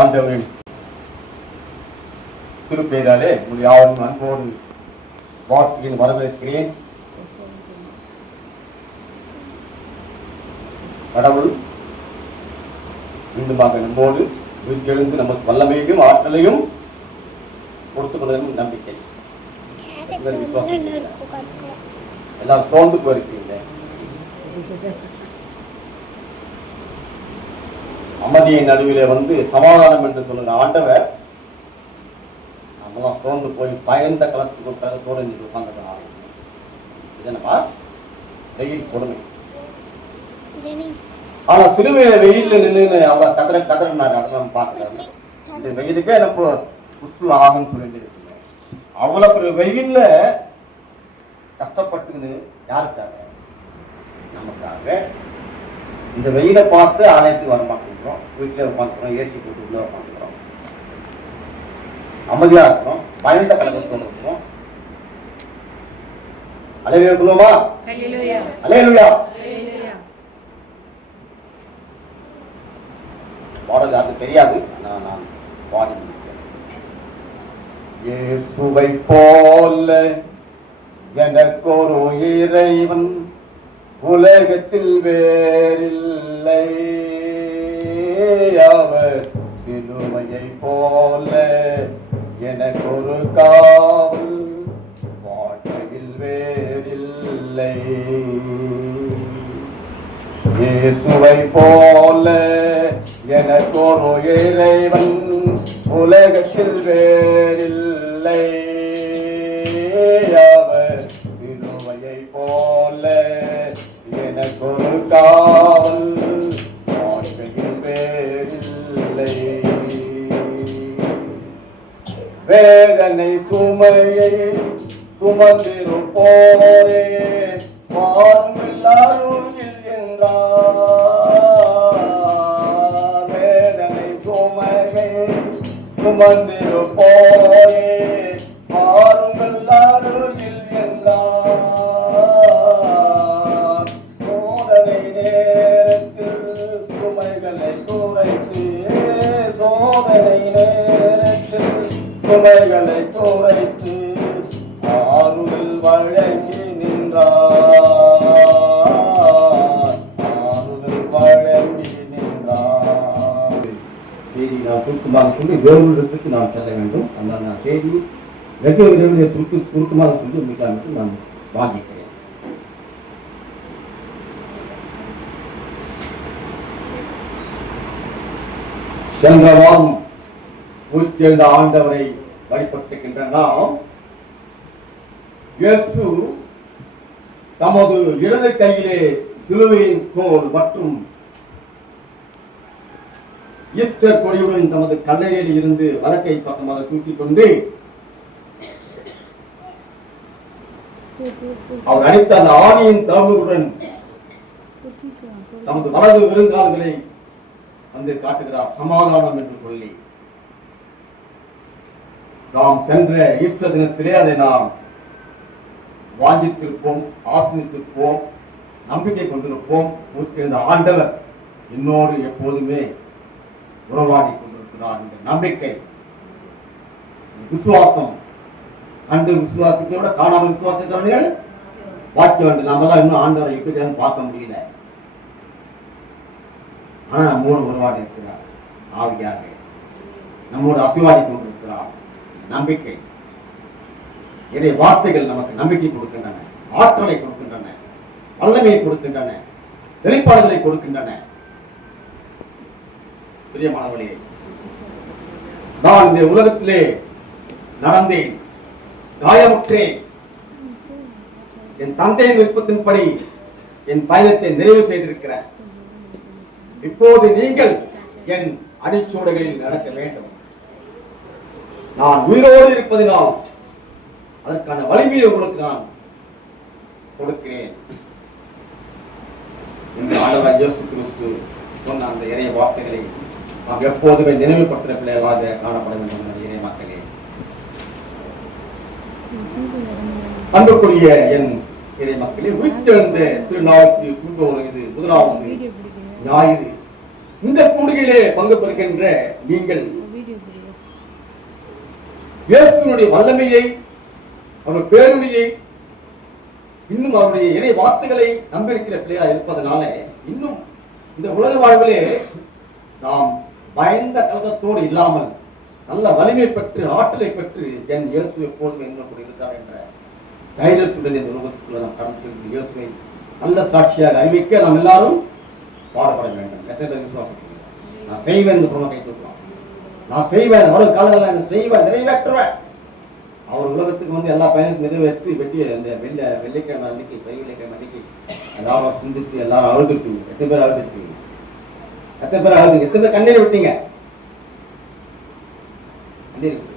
ஆண்டவரின் திருப்பெயராலே உங்கள் யாவரும் அன்போடு வாழ்க்கையின் வரவேற்கிறேன். கடவுள் மீண்டுமாக நம்மோடு வீட்டெழுந்து நமக்கு வல்லமையும் ஆற்றலையும் கொடுத்துக் கொள்வதும் நம்பிக்கை. எல்லாரும் சோர்ந்து போயிருக்கீங்க. அமைதியின் நடுவிலே சமாதானம் என்று சொல்லுகிற ஆண்டவர் நம்மளாம் சோர்ந்து போய் பயந்த கலத்தோடு இன்னைக்கு உட்கார்ந்து இதனப்பா வெயில் கொடுமை. ஆனா சிறுவையில வெயில்ல நின்று அவ கதறினாரு. அதெல்லாம் பார்க்கல. இந்த வெயிலுக்கே எனக்கு புசு ஆகும்னு சொல்லிட்டு இருக்குங்க. அவ்வளவு ஒரு வெயில்ல கஷ்டப்பட்டுன்னு யாருக்காக? நமக்காக. இந்த வெயிலை பார்த்து ஆலயத்துக்கு வர மாட்டேங்கிறோம். வீட்டுல உட்காந்துக்கிறோம், ஏசி போட்டு உள்ள உட்காந்துக்கிறோம், அமைதியா இருக்கிறோம், பயந்த கலக்கத்தோடு இருக்கிறோம். அல்லேலூயா சொல்லுவோமா? அல்லேலூயா. பாடல் யாருக்கு தெரியாது, நான் பாடி முடிக்கிறேன். இயேசுவை போல எனக்கொரு இறைவன் உலகத்தில் வேறில்லை. அவர் சிலுவையை போல எனக்கொரு காவல் வாழ்க்கையில் வேறில்லை. இயேசுவை போல எனக்கொரு இறைவன் உலகத்தில் வேறில்லை. அவர் சிலுவையை போல எனக்கொரு காவல் வாழ்க்கையில் வேறில்லை. வேதனை சுமையை சுமந்திருப்போரே வாருமில்லாரும் என்றார். வேதனை சுமையை சுமந்திருப்போரே வாருமில்லாரும் என்றார். சோதனை நேரத்தில் சுமைகளை குறைத்து, சோதனை நேரத்தில் சுமைகளை குறைத்து ஆறுதல் வழங்கி நின்றார். ஆறுதல் வழங்கி நின்றார். செய்தி நான் சுருக்கமாக சொல்லி வேறுக்கு நான் செல்ல வேண்டும். அந்த நான் செய்தி வெகு விரைவில் சுருக்கமாக சொல்லி மிக நான் வாங்கிக்கிறேன். சென்ற வாரம் உயிர்த்தெழுந்த ஆண்டவரை வழிபட்டுகின்ற நாம் இயேசு தமது இடது கையிலே சிலுவையின் கோல் மற்றும் ஈஸ்டர் கொடியுடன் தமது கல்லறையில் இருந்து வலக்கை பக்கமாக தூக்கிக் கொண்டு அவர் அடித்த அந்த ஆணியின் தழுவுடன் தமது வலது விருங்கால்களை காட்டுகிறார், சமாதானம் என்று சொல்லி. நாம் சென்ற ஈஸ்டர் தினத்திலே அதை நாம் வாஞ்சித்திருப்போம், ஆசிரித்திருப்போம், நம்பிக்கை கொண்டிருப்போம். இந்த ஆண்டவர் என்னோடு எப்போதுமே உறவாடி கொண்டிருக்கிறார் என்ற நம்பிக்கை, விசுவாசம். கண்டு விசுவாசிக்கிறோட காணாமல் விசுவாசிக்கிறவர்கள் வாக்கிய வேண்டும். நம்மளாம் இன்னும் ஆண்டவரை எப்படி பார்க்க முடியல. ஆனா நம்மோடு உருவாடி இருக்கிறார். ஆவியாக நம்மோடு அசைவாடி கொண்டிருக்கிறார். நம்பிக்கை. இதை வார்த்தைகள் நமக்கு நம்பிக்கை கொடுக்கின்றன, ஆற்றலை கொடுக்கின்றன, வல்லமையை கொடுக்கின்றன, வெளிப்பாடுகளை கொடுக்கின்றன. பிரியமானவர்களே, நான் இந்த உலகத்திலே நடந்தேன், காயமுற்றேன். என் தந்தையின் விருப்பத்தின்படி என் பயணத்தை நிறைவு செய்திருக்கிறேன். இப்போது நீங்கள் என் அடிச்சூடைகளில் நடக்க வேண்டும். நான் உயிரோடு இருப்பதினால் அதற்கான வலிமையை உங்களுக்கு நான் கொடுக்கிறேன் என்று ஆண்டவர் இயேசு கிறிஸ்து சொன்ன அந்த இறை வார்த்தைகளை நாம் எப்போதுமே நினைவுபடுத்துகிற பிள்ளைகளாக காணப்பட வேண்டும். இறை மக்களே, அன்புக்குரிய என் இறை மக்களே, உயிர்த்தெழுந்த திருநாளுக்கு இது முதலாவது ஞாயிறு. இந்த கூடுகையிலே பங்கு பெறுகின்ற நீங்கள் இயேசுவினுடைய வல்லமையை, அவருடைய பேருடையை, இன்னும் அவருடைய இறை வார்த்தைகளை நம்பியிருக்கிற பிள்ளையா இருப்பதனால இன்னும் இந்த உலக வாழ்விலே நாம் பயந்த கலகத்தோடு இல்லாமல் நல்ல வலிமை பெற்று ஆற்றலை பெற்று என் இயேசு எப்போதும் என்ன இருக்கிறார் என்ற தைரியத்துடன் இந்த உலகத்துக்குள்ள நாம் கடந்து சென்று இயேசுவை நல்ல சாட்சியாக அறிவிக்க நாம் எல்லாரும் பாடுபட வேண்டும். எத்தனை பேர் விசுவாசம் நான் செய்வேன் என்று சொன்ன கை தூக்கலாம். நான் செய்வேன், வரும் காலங்களில் செய்வேன், நிறைவேற்றுவேன். அவர் உலகத்துக்கு வந்து எல்லா பயனுக்கும் நிறைவேற்றி வெட்டி அந்த வெள்ளிக்கிழமை அன்னைக்கு வெள்ளிக்கிழமை அன்னைக்கு எல்லாரும் சிந்தித்து எல்லாரும் அழுதுருப்பீங்க. எத்தனை பேர் அழுதுருப்பீங்க? எத்தனை பேர் அழுது? எத்தனை பேர் கண்ணீர் விட்டீங்க? கண்ணீர் விட்டு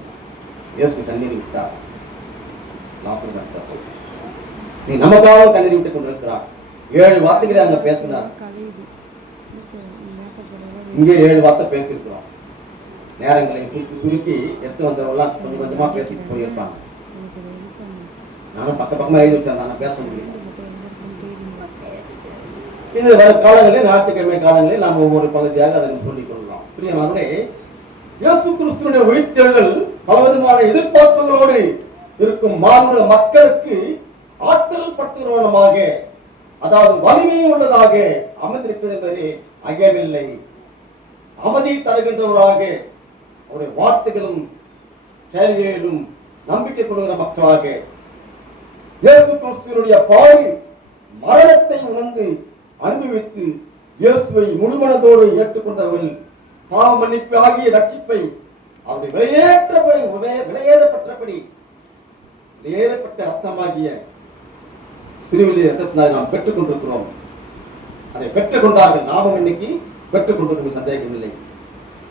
இயேசு கண்ணீர் விட்டார். நீ நமக்காக கண்ணீர் விட்டுக் கொண்டிருக்கிறார். 7 வார்த்தைகளை அங்க பேசினார். இங்கே 7 வார்த்தை பேசியிருக்கிறோம். நேரங்களை சுருக்கி எடுத்து வந்தவர்களாம் கொஞ்சம் கொஞ்சமா பேசிட்டு போயிருப்பாங்க. நானும் பக்கமா எழுதி வச்சேன், நான் பேச முடியும். இது வர காலங்களில் ஞாயிற்றுக்கிழமை காலங்களில் நாம் ஒவ்வொரு பகுதியாக அதை சொல்லிக் கொள்ளலாம். பிரியமானவர்களே, இயேசு கிறிஸ்துவினுடைய உயிர்த்தெழுதல் பலவிதமான எதிர்பார்ப்புகளோடு இருக்கும் மானுட மக்களுக்கு ஆற்றல் படுத்துகிறவனமாக, அதாவது வலிமை உள்ளதாக அமைந்திருக்கிறது என்பதே ஐயமில்லை. அமைதி தருகின்றவராக அவருடைய வார்த்தைகளும் செயல்களிலும் நம்பிக்கை கொள்கிற மக்களாக இயேசு கிறிஸ்துவினுடைய பாடு மரணத்தை உணர்ந்து அனுபவித்து இயேசுவை முழுமனதோடு ஏற்றுக்கொண்டவர்கள் பாவ மன்னிப்பு ஆகிய ரட்சிப்பை அவருடைய விலையேறப்பட்டபடி விலையேறப்பட்ட ரத்தமாகிய சிறுவிலே ரத்தத்தினால் நாம் பெற்றுக் கொண்டிருக்கிறோம். அதை பெற்றுக் கொண்டார்கள். நாமும் இன்னைக்கு பெற்றுக் கொண்டிருக்கும் சந்தேகம் இல்லை.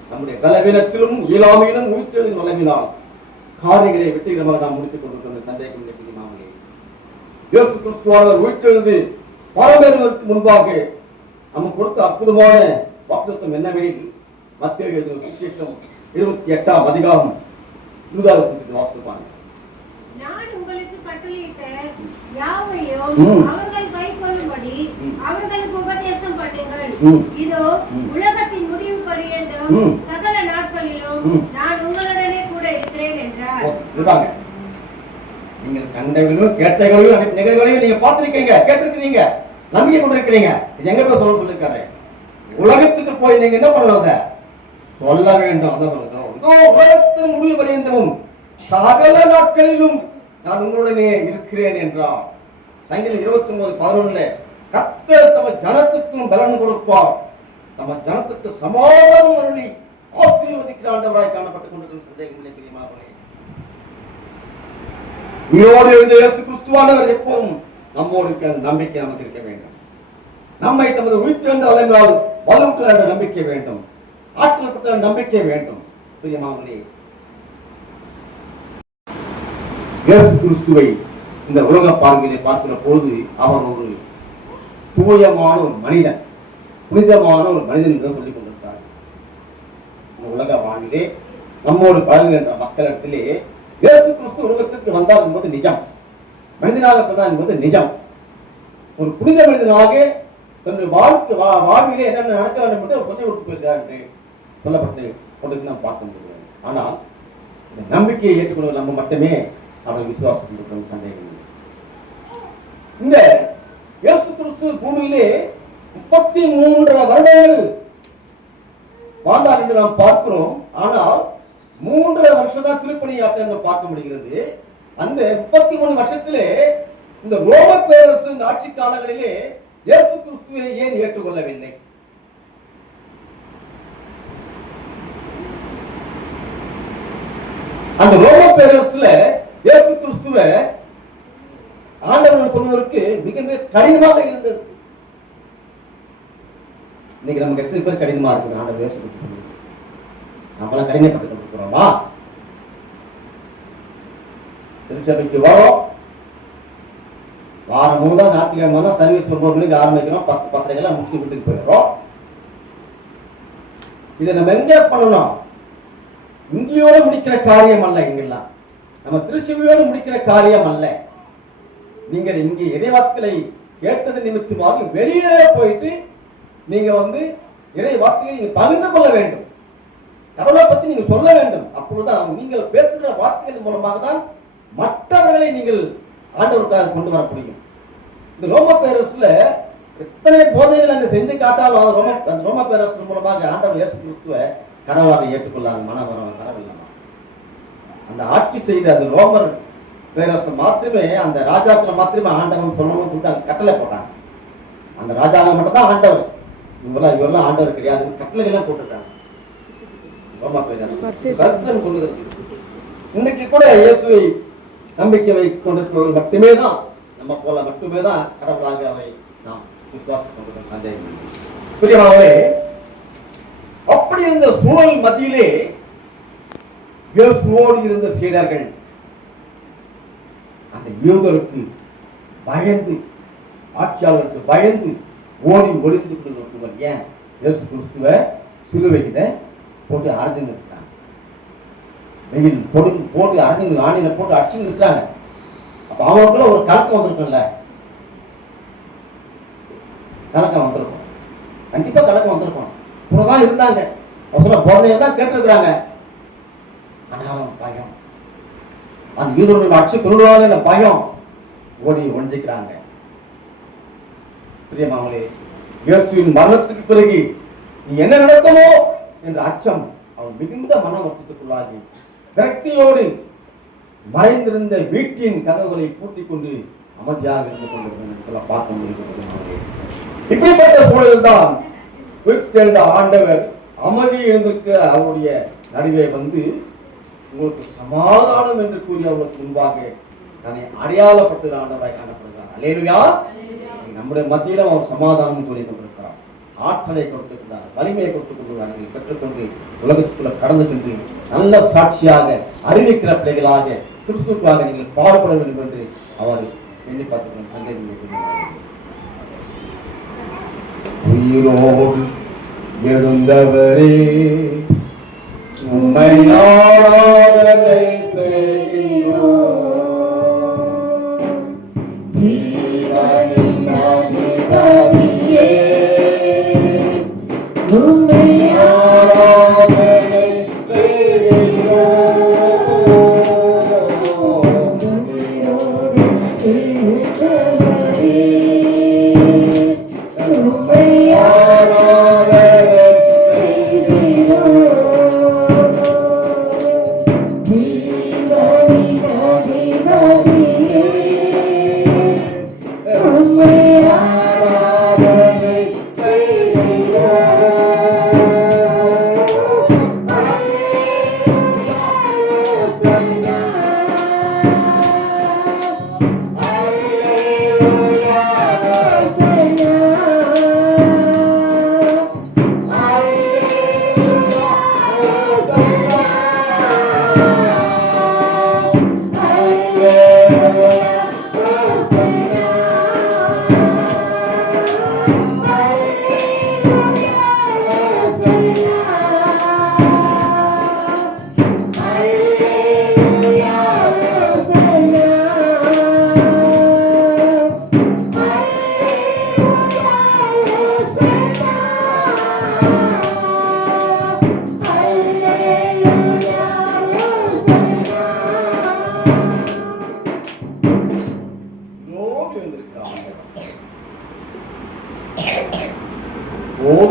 நம்முடைய பலவீனத்திலும் இயலாமையிலும் உயிர்த்தெழுதின் வல்லமையினால் காரியங்களை வெற்றிகரமாக நாம் முடித்துக் கொண்டிருக்கிற சந்தேகம் இல்லை. இயேசு கிறிஸ்துவானவர் உயிர்த்தெழுந்து பரம்பேறுவதற்கு முன்பாக நமக்கு கொடுத்த அற்புதமான வாக்குத்தத்தம் என்னவெனில் மத்தேயு எழுதின சுவிசேஷம் 28ஆம் அதிகாரம் 20வது வசனத்தை வாசிப்பாங்க. நான் உங்களுக்கு கட்டளையிட்ட யாவையும் அவர்கள் கைக்கொள்ளும்படி அவர்களுக்கு உபதேசம் பண்ணுங்கள். இதோ உலகத்தின் முடிவு பரியந்தம் சகல நாட்களிலும் நான் உங்களுடனே கூட இருக்கிறேன் என்றார். நீங்கள் கண்டவர்களும் கேட்டவர்களையும் நிகழ்வுகளையும் நீங்க பார்த்திருக்கீங்க, கேட்டிருக்கிறீங்க, நம்பிக்கை கொண்டிருக்கிறீங்க. இது எங்க போய் சொல்ல சொல்லிருக்காரு? உலகத்துக்கு போய் நீங்க என்ன பண்ணணும்? சொல்ல வேண்டும். உலகத்தின் முடிவு பரியந்தமும் சகல நாட்களிலும் நான் உங்களுடனே இருக்கிறேன் என்றார். சங்கீதம் 29:11 கர்த்தர் தம ஜனத்துக்கும் பலன் கொடுப்பார், தம ஜனத்துக்கு சமாதானம் அருளி ஆசீர்வதிக்கிற ஆண்டவராய் காணப்பட்டுக் கொண்டிருக்கிற சந்தேகமில்லை. பிரியமானவர்களே, உயிரோடு எழுந்த இயேசு கிறிஸ்துவானவர் எப்போதும் நம்மோடு இருக்கிற நம்பிக்கை நமக்கு இருக்க வேண்டும். நம்மை தமது உயிர்த்தெழுந்த வல்லமையால் வலுவுற்ற நம்பிக்கை வேண்டும், ஆற்றல் பெற்ற நம்பிக்கை வேண்டும். பிரியமானவர்களே, இயேசு கிறிஸ்துவை இந்த உலக பார்வையை பார்க்கிற போது அவர் ஒரு தூயமான ஒரு மனிதன், புனிதமான ஒரு மனிதன் என்று சொல்லிக் கொண்டிருக்கிறார். இந்த உலக வாழ்விலே நம்மோடு பழகுகின்ற மக்களிடத்திலே இயேசு கிறிஸ்து உலகத்திற்கு வந்தார் என்பது நிஜம், மனிதனாக பிறந்தார் என்பது நிஜம். ஒரு புனித மனிதனாக தன்னுடைய வாழ்விலே என்னென்ன நடக்க வேண்டும் என்று அவர் சொல்லி விட்டு போயிருக்கிறார் என்று சொல்லப்பட்டு கொண்டு நாம் பார்க்க முடியாது. ஆனால் இந்த நம்பிக்கையை ஏற்றுக்கொள்வது நம்ம மட்டுமே அவர் விசுவாசம் சந்தேகம். இந்த இயேசு கிறிஸ்து பூமியிலே 33 வருடங்கள் வாழ்ந்தார் என்று நாம் பார்க்கிறோம். ஆனால் 3 வருஷம் தான் திருப்பணியாற்ற பார்க்க முடிகிறது. அந்த 33 வருஷத்திலே இந்த ரோம பேரரசின் ஆட்சி காலங்களிலே இயேசு கிறிஸ்துவை ஏன் ஏற்றுக்கொள்ளவில்லை? அந்த ரோம பேரரசுல இயேசு கிறிஸ்துவை ஆண்டவர் சொல்வதற்கு மிக மிக கடினமாக இருந்தது. இன்னைக்கு நமக்கு எத்தனை பேர் கடினமா இருக்குது? ஆண்டவர் இயேசு கிறிஸ்து நம்மளாம் கடினப்பட்டு கொண்டிருக்கிறோமா? திருச்சபைக்கு வரோம், வாரம் முழுதான் ஞாயிற்றுக்கிழமை தான் சர்வீஸ் 9 மணிக்கு ஆரம்பிக்கிறோம், 10:10 முடிச்சு வீட்டுக்கு போயிடுறோம். இதை நம்ம எங்க பண்ணணும்? இங்கேயோடு முடிக்கிற காரியம் அல்ல. இங்கெல்லாம் நம்ம திருச்சபையோடு முடிக்கிற காரியம் அல்ல. நீங்கள் இங்கே இறைவாக்களை கேட்டது நிமித்தமாக வெளியிலே போயிட்டு நீங்க இறை வார்த்தையை நீங்க பகிர்ந்து கொள்ள வேண்டும். கடவுளை பத்தி நீங்க சொல்ல வேண்டும். அப்பொழுதுதான் நீங்கள் பேசுகிற வார்த்தைகள் மூலமாக தான் மற்றவர்களை நீங்கள் ஆண்டவருக்காக கொண்டு வர முடியும். இந்த ரோம பேரரசுல எத்தனை போதைகள் அங்க செஞ்சு காட்டாலும் அந்த ரோம பேரரசு மூலமாக ஆண்டவர் இயேசு கிறிஸ்துவை கடவுளாக ஏற்றுக்கொள்ளாங்க. மனவரம் கடவுள் அந்த ஆட்சி செய்த அந்த ரோமர் பேரரசு மாத்திரமே, அந்த ராஜாக்களை மாத்திரமே ஆண்டவன் சொல்லணும்னு சொல்லிட்டு கட்டளை போட்டாங்க. அந்த ராஜாக்கள் மட்டும் தான் ஆண்டவர், இவரெல்லாம் ஆண்டவர் கிடையாது கட்டளைகள்லாம் போட்டுட்டாங்க. ரோமா பேரரசு சொல்லுகிறது. இன்னைக்கு கூட இயேசுவை நம்பிக்கை வைத்துக் கொண்டிருப்பவர்கள் மட்டுமே தான், நம்ம போல மட்டுமே தான் கடவுளாக அவரை நாம் விசுவாசம் கொண்டிருக்கிறோம். அப்படி இருந்த சூழல் மத்தியிலே இயேசுவோடு இருந்த சீடர்கள் அந்த யூதருக்கு பயந்து, ஆட்சியாளருக்கு பயந்து ஓடி ஒளிந்து கொண்டிருக்கிறார். ஏன்? இயேசு கிறிஸ்துவை சிலுவையில போட்டு அரைஞ்சு நிற்கிறாங்க. வெயில் போட்டு அரைஞ்சு ஆணியில போட்டு அடிச்சு நிற்கிறாங்க. அப்ப அவங்களுக்குள்ள ஒரு கலக்கம் வந்திருக்கும்ல, கலக்கம் வந்திருக்கும், கண்டிப்பா கலக்கம் வந்திருக்கும். இப்பதான் இருந்தாங்க, சொல்ல போதையை தான் கேட்டிருக்கிறாங்க. ஆனாலும் பயம், அந்த யூதர்கள் அடிச்சு கொள்ளுவாங்க பயம், ஓடி ஒழிஞ்சுக்கிறாங்க. பிரியமானவர்களே, இயேசுவின் மரணத்துக்கு பிறகு நீ என்ன நடக்குமோ என்ற அச்சம் அவன் மிகுந்த மன வருத்தத்துக்குள்ளாகி விரக்தியோடு மறைந்திருந்த வீட்டின் கதவுகளை பூட்டிக் கொண்டு அமைதியாக இருந்து கொண்டிருக்க பார்க்க முடியும். இப்படிப்பட்ட சூழலில் தான் உயிர்த்தெழுந்த ஆண்டவர் அமைதி எழுந்திருக்க அவருடைய நடுவே வந்து உங்களுக்கு சமாதானம் என்று கூறி அவர்களுக்கு முன்பாக தன்னை அடையாளப்படுத்துகிற ஆண்டவராய் காணப்படுகிறார். அல்லேலூயா. நம்முடைய மத்தியிலும் அவர் சமாதானம் கூறி கொண்டிருக்கிறார், ஆற்றலை கொடுத்திருக்கிறார், வலிமையை கொடுத்துக் கொண்டுள்ளார். நீங்கள் பெற்றுக்கொண்டு உலகத்துக்குள்ள கடந்து சென்று நல்ல சாட்சியாக அறிவிக்கிற பிள்ளைகளாக கிறிஸ்துக்காக நீங்கள் பாடுபட வேண்டும் என்று அவர் எண்ணி பார்த்துக்கணும். சந்தேகம் உயிரோடு எழுந்தவரே உம்மை ஆராதனை செய்கின்றோம்.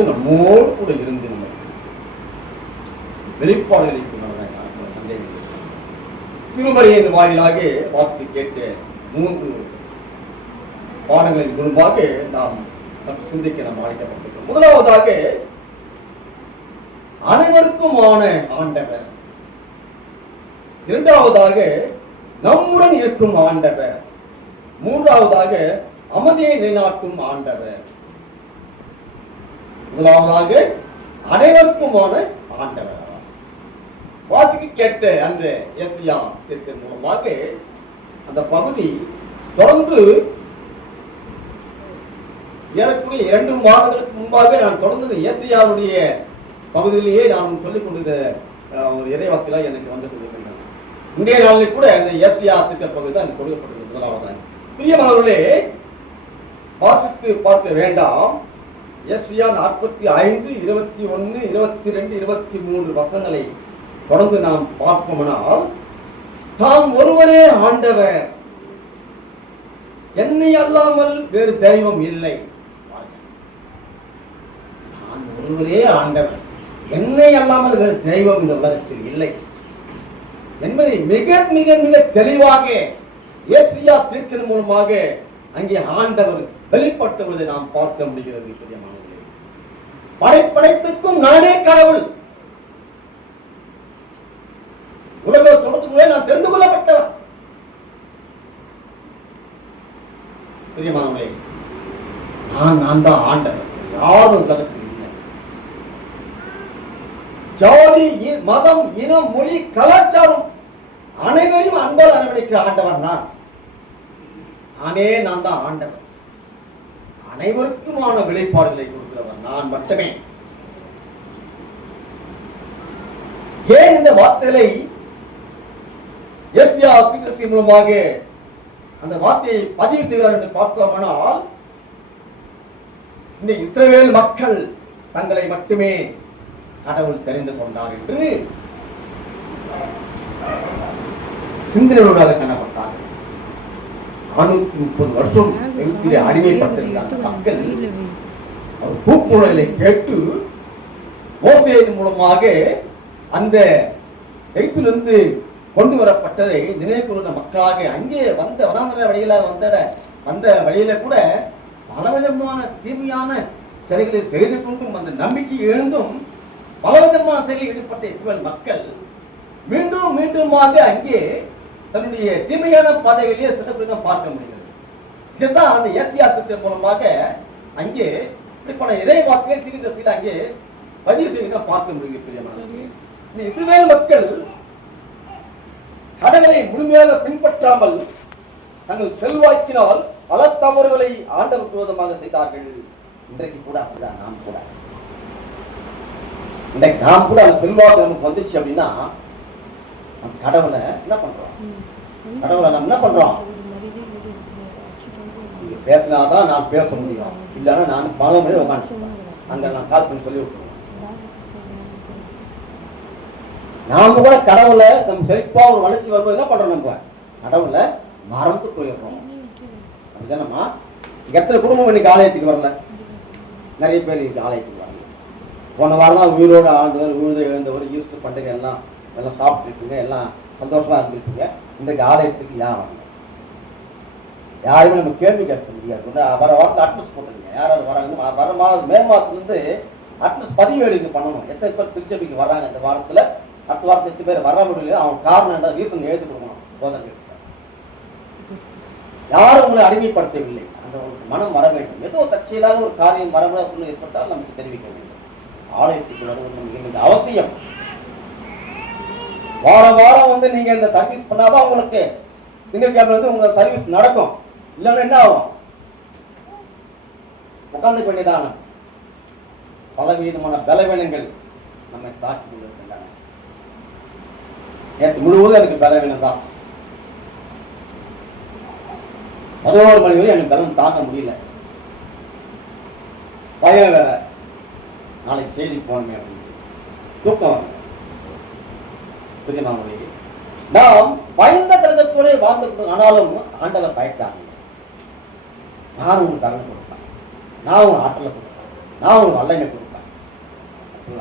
நம்மோடு கூட இருந்து வெளிப்பாடுகளை திருமறையின் வாயிலாக வாசித்து கேட்க 3 பாடங்களின் முன்பாக நாம் சிந்திக்க நாம் அழைக்கப்பட்டிருக்கிறோம். முதலாவதாக அனைவருக்குமான ஆண்டவர், இரண்டாவதாக நம்முடன் இருக்கும் ஆண்டவர், மூன்றாவதாக அமைதியை நிலைநாட்டும் ஆண்டவர். முதலாவதாக அனைவருக்குமான ஆண்டவர். வாசிக்க கேட்ட அந்த எஸ்யா தீர்க்கதரிசி மூலமாக அந்த பகுதி தொடர்ந்து ஏறக்குறைய 2 மாதங்களுக்கு முன்பாக நான் தொடர்ந்து எஸ்யாவுடைய பகுதியிலேயே நான் சொல்லிக் கொண்டிருந்த ஒரு இறைவாக்கில எனக்கு வந்து கொண்டிருக்கின்றன. இன்றைய நாளில் கூட அந்த எஸ்யா திட்ட பகுதி தான் எனக்கு கொடுக்கப்பட்டது. முதலாவதாக பிரியமானவர்களே, வாசித்து பார்க்க வேண்டாம். எஸ்ஐயா 45, 21, 22, 23 வசனங்களை தொடர்ந்து நாம் பார்ப்போம்னால், தாம் ஒருவரே ஆண்டவர், என்னை அல்லாமல் வேறு தெய்வம் இல்லை. நான் ஒருவரே ஆண்டவர், என்னை அல்லாமல் வேறு தெய்வம் இந்த உலகத்தில் இல்லை என்பதை மிக மிக மிக தெளிவாக எஸ்ஐயா தீர்க்கதரிசி மூலமாக அங்கே ஆண்டவர் வெளிப்படுத்துவதை நாம் பார்க்க முடிகிறது. பிரியமானவர்களே, படைப்படைத்துக்கும் நானே கடவுள், உலக தொடர்புகளே நான் தெரிந்து கொள்ளப்பட்டவர். பிரியமானவர்களே, நான் தான் ஆண்டவர், யாரும் உலகத்தில் இல்லை. ஜாதி, மதம், இனம், மொழி, கலாச்சாரம் அனைவரையும் அன்பால் அரவணைக்கிற ஆண்டவர் நான் தான் ஆண்டவர். அனைவருக்குமான வெளிப்பாடுகளை கொடுக்கிறவர் நான் மட்டுமே. ஏன் இந்த வார்த்தைகளை எஸ்ஐயா தீர்க்கதரிசி மூலமாக அந்த வார்த்தையை பதிவு செய்கிறார் என்று பார்த்தோமானால், இந்த இஸ்ரவேல் மக்கள் தங்களை மட்டுமே கடவுள் தெரிந்து கொண்டார் என்று சிந்தனையோடாக காணப்பட்டார்கள். 430 வருஷம் எகிப்திலே அடிமைப்பட்டிருந்த மக்கள் அவர் கூக்குரலை கேட்டு மோசேயின் மூலமாக அந்த எகிப்திலிருந்து கொண்டு வரப்பட்டதை நினைவு கூர்ந்த மக்களாக அங்கே வந்த வனாந்தர வழியிலாக வந்த வழியில கூட பலவிதமான தீமையான செயல்களை செய்து கொண்டும் அந்த நம்பிக்கை எழுந்தும் பலவிதமான செயலில் ஈடுபட்ட இஸ்ரவேல் மக்கள் மீண்டும் மீண்டுமாக அங்கே தன்னுடைய தீமையான பாதைகளிலே செல்லப்பட்டு பார்க்க முடிகிறது. இதுதான் அந்த எஸ்ஐயா தீர்க்கதரிசி மூலமாக அங்கே இப்படிப்பட்ட இறை வார்த்தையை தீர்க்கதரிசியில் அங்கே பதிவு செய்ய பார்க்க முடிகிறது. இந்த இஸ்ரவேல் மக்கள் கடவுளை முழுமையாக பின்பற்றாமல் தங்கள் செல்வாக்கினால் பல தவறுகளை ஆண்டவருக்கு விரோதமாக செய்தார்கள். இன்றைக்கு கூட அப்படிதான் நாம் கூட அந்த செல்வாக்கு நமக்கு வந்துச்சு அப்படின்னா நம்ம கடவுளை என்ன பண்றோம்? கடவுளை நம்ம என்ன பண்றோம்? நீங்க பேசினாதான் நான் பேச முடியும், இல்லைன்னா நான் பல முறை உட்காந்து அங்க நான் கால் பண்ணி சொல்லி விட்டுருவோம். நாம கூட கடவுளை நம்ம செழிப்பா ஒரு வளர்ச்சி வரும்போது என்ன பண்றோம்? நம்ம கடவுளை மறந்து போயிடுறோம். அப்படிதானம்மா? எத்தனை குடும்பம் இன்னைக்கு ஆலயத்துக்கு வரல? நிறைய பேர் இன்னைக்கு ஆலயத்துக்கு வரல. போன வாரம் தான் உயிரோடு ஆழ்ந்தவர், எழுந்தவர், ஈஸ்டர் பண்டிகை எல்லாம் சாப்பிட்டுருப்பீங்க, எல்லாம் சந்தோஷமா இருந்திருப்பீங்க. இன்றைக்கு ஆலயத்துக்கு யார் வரல? யாருமே நம்ம கேள்வி கேட்க முடியாது. வர வாரத்தில் அட்ரஸ் போட்டுருங்க, யாராவது வராங்க. வர மாதம் மே மாதத்துலேருந்து அட்ரஸ் பதிவேடு பண்ணணும். எத்தனை பேர் திருச்சபைக்கு வர்றாங்க இந்த வாரத்தில், அடுத்த வாரத்தில் எத்தனை பேர் வர முடியல, அவங்க காரணம் என்ன, ரீசன் எழுதி கொடுக்கணும். போதனை யாரும் உங்களை அடிமைப்படுத்தவில்லை. அந்த உங்களுக்கு மனம் வர வேண்டும். ஏதோ தற்செயலாக ஒரு காரியம் வரமுடியாத சூழ்நிலை ஏற்பட்டால் நமக்கு தெரிவிக்க வேண்டும். ஆலயத்துக்கு வருவது மிக அவசியம். வாரம் வாரம் நீங்க இந்த சர்வீஸ் பண்ணாதான் உங்களுக்கு திங்கட்கிழமை உங்க சர்வீஸ் நடக்கும். இல்லைன்னா என்ன ஆகும்? உட்கார்ந்து வேண்டியதான பலவிதமான பலவீனங்கள் நம்மை தாக்கி கொண்டிருக்கின்றன. நேற்று முழுவதும் எனக்கு பலவீனம் தான். 11 மணி வரை எனக்கு பலம் தாங்க முடியல. பயம் வேற, நாளைக்கு செய்தி போனமே அப்படின்னு தூக்கம் வரல. நாம் பயந்த தரங்கத்தோட வாழ்ந்து, ஆனாலும் ஆண்டவர் பயத்தாங்க. நான் உங்களுக்கு தரங்க கொடுப்பேன், நான் உங்களுக்கு ஆற்றலை கொடுப்பேன், நான் உங்களுக்கு வல்லமை கொடுப்பேன்.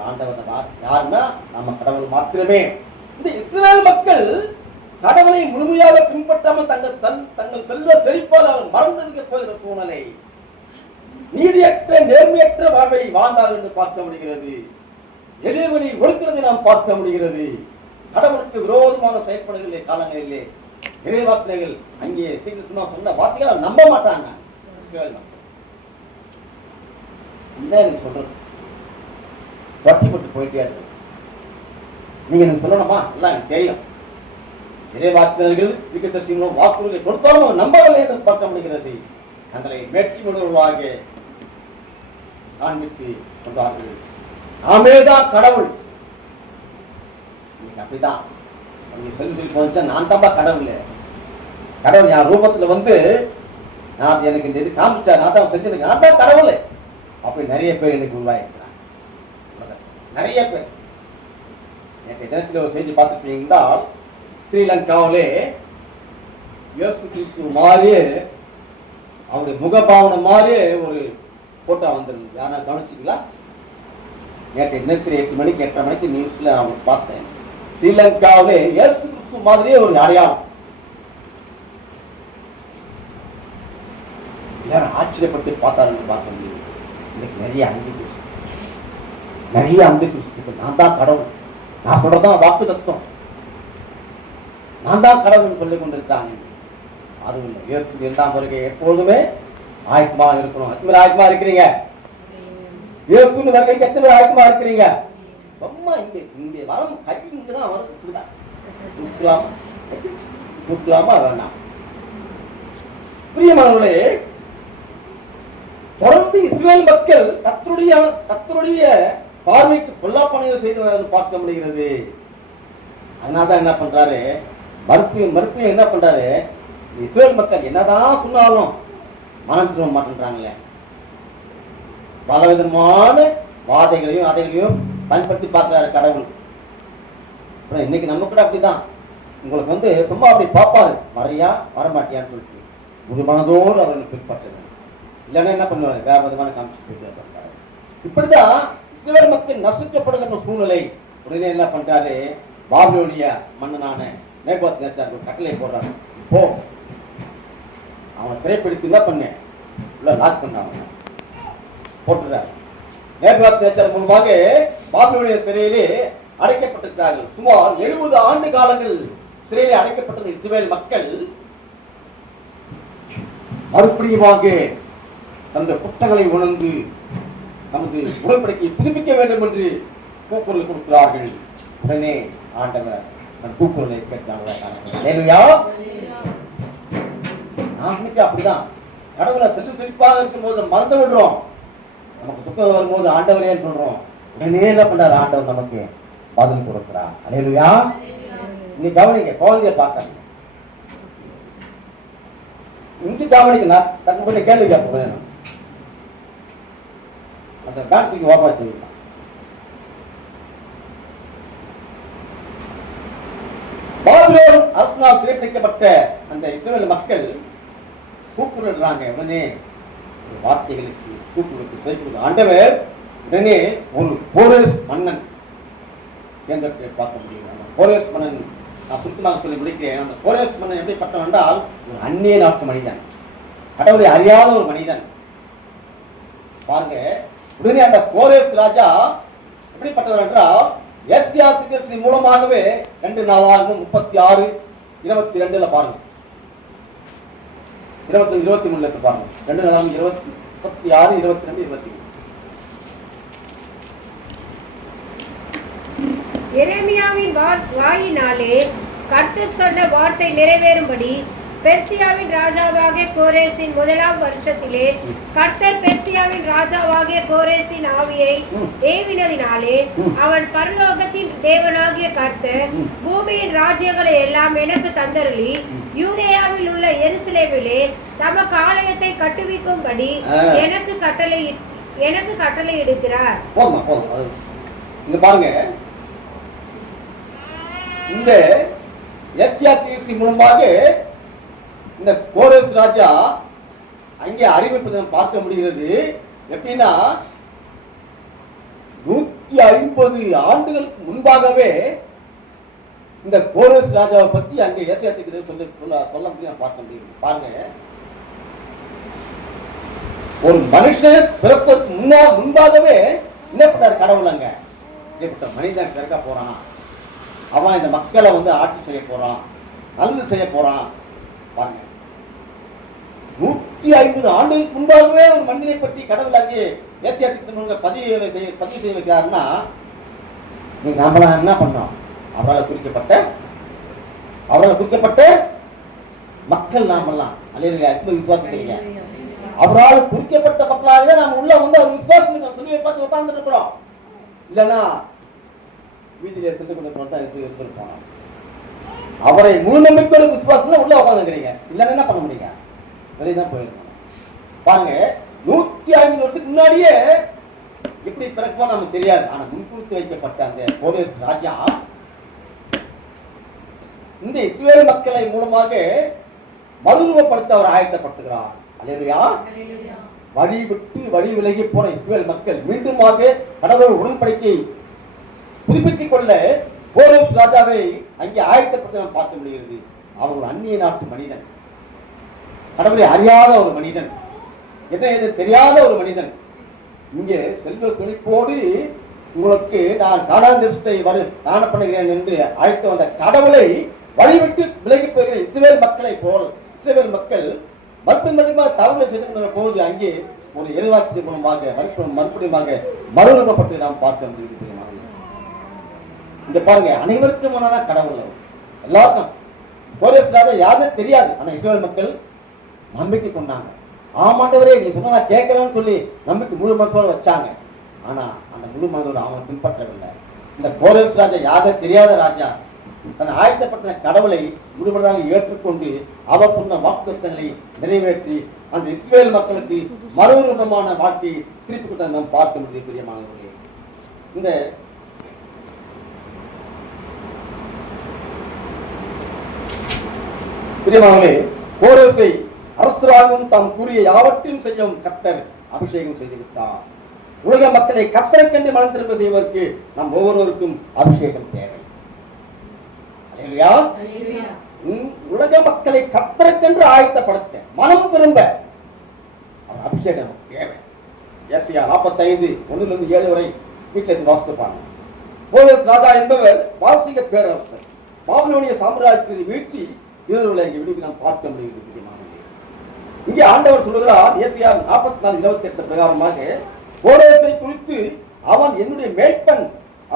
ஆண்டவர் யாருன்னா நம்ம கடவுள் மாத்திரமே. இந்த இஸ்ரவேல் மக்கள் கடவுளை முழுமையாக பின்பற்றாமல் தங்கள் செல்வ செழிப்பால் அவர் மறந்திருக்க போகிற சூழ்நிலை, நீதியற்ற நேர்மையற்ற வாழ்வை வாழ்ந்தார்கள் என்று பார்க்க முடிகிறது. எதிர்வழி ஒழுக்கிறதை நாம் பார்க்க முடிகிறது. கடவுளுக்கு விரோதமான செயல்படுகிற காலங்களிலே இறைவார்த்தைகள் அங்கே தீர்க்கதரிசிமா சொன்ன வார்த்தைகளை நம்ப மாட்டாங்க. எனக்கு சொல்றது வளர்ச்சிப்பட்டு போயிட்டே இருக்கு. நீங்க எனக்கு சொல்லணுமா? எல்லாம் எனக்கு தெரியும். இறைவார்த்தைகள் தீர்க்கதரிசி மூலம் வாக்குறுதியை கொடுத்தாலும் நம்பவில்லை என்று பார்க்க முடிகிறது. தங்களை வெற்றி உணர்வாக காண்பித்து கொண்டார்கள். நாமேதான் கடவுள். அப்படிதான் சொல்லி நான் தான்பா கடவுள். கடவுள் என் ரூபத்துல நான் எனக்கு இந்த இது காமிச்சா, நான் தான் செஞ்சிருக்கேன், நான் தான் கடவுள். அப்படி நிறைய பேர் இன்னைக்கு உருவாயிருக்கிறாங்க. நிறைய பேர். நேற்றைய தினத்தில் ஒரு செய்தி பார்த்துருப்பீங்கன்னா, ஸ்ரீலங்காவிலே இயேசு கிறிஸ்து மாதிரியே அவருடைய முகபாவனை மாதிரியே ஒரு போட்டோ வந்திருந்தது. யாரா கவனிச்சிங்களா? நேற்றைய தினத்தில் 8 மணிக்கு 8:30 மணிக்கு நியூஸ்ல அவங்க பார்த்தேன். ஸ்ரீலங்காவிலே இயேசு கிறிஸ்து மாதிரியே ஒரு அடையாளம். எல்லாரும் ஆச்சரியப்பட்டு பார்த்தாருன்னு பார்க்க முடியும். இன்னைக்கு நிறைய அந்தி கிறிஸ்துக்கள் நான் தான் கடவுள், நான் சொல்றதான் வாக்கு தத்துவம், நான் தான் கடவுள்னு சொல்லிக் கொண்டிருக்காங்க. அதுவும் இல்லை. இயேசு 2ஆம் வருகை எப்பொழுதுமே ஆயத்தமா இருக்கணும். எத்தனை பேர் ஆயத்தமா இருக்கிறீங்க? இயேசு வருகைக்கு எத்தனை பேர் ஆயத்தமா இருக்கிறீங்க? சும்மா இங்க வரும் கை இங்கதான் வருஷத்துக்குதான் தூக்கலாமா வேண்டாம். பிரியமானவர்களே, தொடர்ந்து இஸ்ரவேல் மக்கள் கர்த்தருடைய பார்வைக்கு பொல்லாப்பனையை செய்து பார்க்க முடிகிறது. அதனாலதான் என்ன பண்றாரு, மறுபடியும் என்ன பண்றாரு, இஸ்ரவேல் மக்கள் என்னதான் சொன்னாலும் மனம் திரும்ப மாட்டேன்றாங்களே. பலவிதமான அதைகளையும் பயன்படுத்தி பார்க்கிறாரு கடவுள். இன்னைக்கு நம்ம கூட அப்படிதான். உங்களுக்கு சும்மா அப்படி பார்ப்பாரு, வரையா வரமாட்டியான்னு சொல்லிட்டு ஒரு மனதோடு அவர்களை பின்பற்றுறாரு. இல்லைன்னா என்ன பண்ணுவாரு, வேற விதமான காமிச்சு போயிட்டு. இப்படிதான் இஸ்ரவேல் மக்கள் நசுக்கப்படுகிற சூழ்நிலை. உடனே என்ன பண்றாரு, பாபிலோனிய மன்னனான நேபுகாத்நேச்சார் ஒரு கட்டளை போடுறாரு. இப்போ அவனை திரைப்பிடித்து என்ன பண்ண உள்ள லாக் பண்ண போட்டுறாரு. நேபுகாத்நேச்சார் முன்பாக பாபிலோனிய சிறையிலே அடைக்கப்பட்டிருக்கிறார்கள். சுமார் 70 ஆண்டு காலங்கள் சிறையிலே அடைக்கப்பட்டது இஸ்ரவேல் மக்கள். மறுபடியுமாக தன்னுடைய குற்றங்களை உணர்ந்து நமது உடன்படிக்கையை புதுப்பிக்க வேண்டும் என்று கூக்குரல் கொடுக்கிறார்கள். உடனே ஆண்டவர் தன் கூக்குரலை கேட்டாங்க. அப்படிதான் கடவுளை செழிப்பாக இருக்கும் போது மறந்து விடுறோம். நமக்கு துக்கம் வரும்போது ஆண்டவரே சொல்றோம். உடனே என்ன பண்றாரு, ஆண்டவர் நமக்கு பதில் கொடுக்கிறார். அல்லேலூயா. நீங்க கவனிங்க, குழந்தைய பார்க்காதீங்க. இங்க கவனிக்க, நான் தக்க கேள்வி கேட்பேன். அந்த பேங்க்கு ஓரமா வச்சுக்கலாம். பாபிலோன் அரசனால் சிறைப்பிடிக்கப்பட்ட அந்த இஸ்ரவேல் மக்கள் கூப்பிடுறாங்க. உடனே வார்த்தைகளுக்கு கூப்பிடுறது ஆண்டவர் உடனே ஒரு கோரேஸ் மன்னன் கேந்திரத்தை பார்க்க முடியும். அந்த கோரேஸ் மன்னன் நான் சுத்தமாக சொல்லி முடிக்கிறேன். அந்த கோரேஸ் மன்னன் எப்படிப்பட்டவன் என்றால் ஒரு அந்நிய நாட்டு மனிதன், கடவுளை அறியாத ஒரு மனிதன். பாருங்க, உடனே அந்த கோரேஸ் ராஜா எப்படிப்பட்டவர் என்றால் எஸ்யா தீர்க்கதரிசி மூலமாகவே 2 நாளாகவும் 36:22 பாருங்க, 23 பாருங்க, 2 நாளாகவும் 36, 22, 23. எரேமியாவின் வாயினாலே கர்த்தர் சொன்ன வார்த்தை நிறைவேறும்படி பெர்சியாவின் ராஜாவாகிய கோரேசின் 1ஆம் வருஷத்திலே கர்த்தர் பெர்சியாவின் ராஜாவாகிய கோரேசின் ஆவியை ஏவினதினாலே அவன் பரலோகத்தின் தேவனாகிய கர்த்தர் பூமியின் ராஜ்யங்களை எல்லாம் எனக்கு தந்தருளி யூதேயாவில் உள்ள எருசலேமிலே தமக்கு ஆலயத்தை கட்டுவிக்கும்படி எனக்கு கட்டளை இடுகிறார். இங்க பாருங்க, இந்த எஸ்யா தீர்க்கதரிசி மூலமாக இந்த கோரேஸ் ராஜா அங்கே அறிவிப்பதை பார்க்க முடிகிறது. எப்படின்னா 150 ஆண்டுகளுக்கு முன்பாகவே இந்த கோரேஸ் ராஜாவை பத்தி அங்கே எஸ்யா தீர்க்கதரிசி சொல்ல முடியும், பார்க்க முடியுது. பாருங்க, ஒரு மனுஷன் பிறப்பதற்கு முன்பாகவே என்ன பண்ணார் கடவுள், அங்க இப்படிப்பட்ட மனிதன் பிறக்க போறான், அவன் இந்த மக்களை ஆட்சி செய்ய போறான், நல்லது செய்ய போறான். பாருங்க, 150 ஆண்டுகளுக்கு முன்பாகவே ஒரு மனிதனை பற்றி கடவுள் அங்கே ஏசியா தீர்க்கதரிசி பதிவு செய்ய வைக்கிறாருன்னா நீங்க நாமெல்லாம் என்ன பண்ணோம், அவரால் குறிக்கப்பட்ட மக்கள் நாமெல்லாம். அல்லேலூயா. விசுவாசிக்கிறீங்க? அவரால் குறிக்கப்பட்ட மக்களாக நாம உள்ள அவர் விசுவாசம் சொல்லி பார்த்து உட்கார்ந்து இருக்கிறோம். இல்லைன்னா வீதியிலே சென்று கொண்டு தான் இருந்திருப்போம். அவரை முழு நம்பிக்கையோட விசுவாசம் உள்ள உட்காந்துக்கிறீங்க. இல்லைன்னா என்ன பண்ண முடியுங்க, வெளியே தான் போயிருக்கணும். பாருங்க, 150 வருஷத்துக்கு முன்னாடியே எப்படி பிறக்குமா நமக்கு தெரியாது. ஆனா முன்குறித்து வைக்கப்பட்ட அந்த கோரேஸ் ராஜா இந்த இஸ்ரவேல் மக்களை மூலமாக மறுரூபப்படுத்த அவர் ஆயத்தப்படுத்துகிறார். அல்லேலூயா. வழி விட்டு வழி விலகி போன இஸ்ரவேல் மக்கள் மீண்டுமாக கடவுள் உடன்படிக்கை புதுப்பித்துக் கொள்ள கோரேஸ் ராஜாவை அங்கே ஆயத்தப்படுத்த நாம் பார்க்க முடிகிறது. அவர் ஒரு அந்நிய நாட்டு மனிதன், கடவுளை அறியாத ஒரு மனிதன், எதை தெரியாத ஒரு மனிதன். இங்கே செல்வ செழிப்போடு உங்களுக்கு நான் கானான் தேசத்தை காணப்படுகிறேன் என்று அழைத்து வந்த கடவுளை வழிவிட்டு விலகி போகிற இஸ்ரவேல் மக்களை போல் இஸ்ரவேல் மக்கள் மறுபடியும் தவறு செய்து போது அங்கே ஒரு எதிர்வாட்சி மூலமாக மறுபடியும் மறுரூபப்பட்டு நாம் பார்க்க முடிகிறது. இங்க பாருங்க, அனைவருக்குமான கடவுள் எல்லாருக்கும். கோரேஸ் ராஜா யாருன்னு தெரியாது, ஆனா இஸ்ரவேல் மக்கள் நம்பிக்கை கொண்டாங்க. ஆமாண்டவரே நீ சொன்னா கேட்கலன்னு சொல்லி நம்பிக்கை முழு மனசோட வச்சாங்க. ஆனா அந்த முழு மனதோட அவன் பின்பற்றவில்லை. இந்த கோரேஸ் ராஜா யாரும் தெரியாத ராஜா தன் ஆயத்தப்பட்ட கடவுளை முழுவதாக ஏற்றுக்கொண்டு அவர் சொன்ன வாக்குத்தங்களை நிறைவேற்றி அந்த இஸ்ரவேல் மக்களுக்கு மறுரூபமான வாழ்க்கையை திருப்பி கொடுத்த நாம் பார்க்க முடியும். பிரியமானவர்களே, இந்த பிரியமானவர்களே, கோரேசை அரசராகவும் தாம் கூறிய யாவற்றையும் செய்யவும் கர்த்தர் அபிஷேகம் செய்துவிட்டார். உலக மக்களை கர்த்தருக்கென்று மனம் திரும்ப செய்வதற்கு நாம் ஒவ்வொருவருக்கும் அபிஷேகம் தேவை. உலக மக்களை கர்த்தருக்கென்று ஆயத்தப்படுத்த மனம் திரும்ப அபிஷேகம் தேவை. ஏசாயா 45:1-7 வரை வீட்டில் வாசித்துப்பாங்க. கோரேஸ் ராஜா என்பவர் பாரசீக பேரரசர். பாபிலோனிய சாம்ராஜ்யத்தை வீழ்த்தி இவர்களை விடுவிக்க நாம் பார்க்க முடிகிறது. இங்கே ஆண்டவர் சொல்லுகிறார் ஏசாயா 44:28 பிரகாரமாக கோரேசை குறித்து அவன் என்னுடைய மேய்ப்பன்,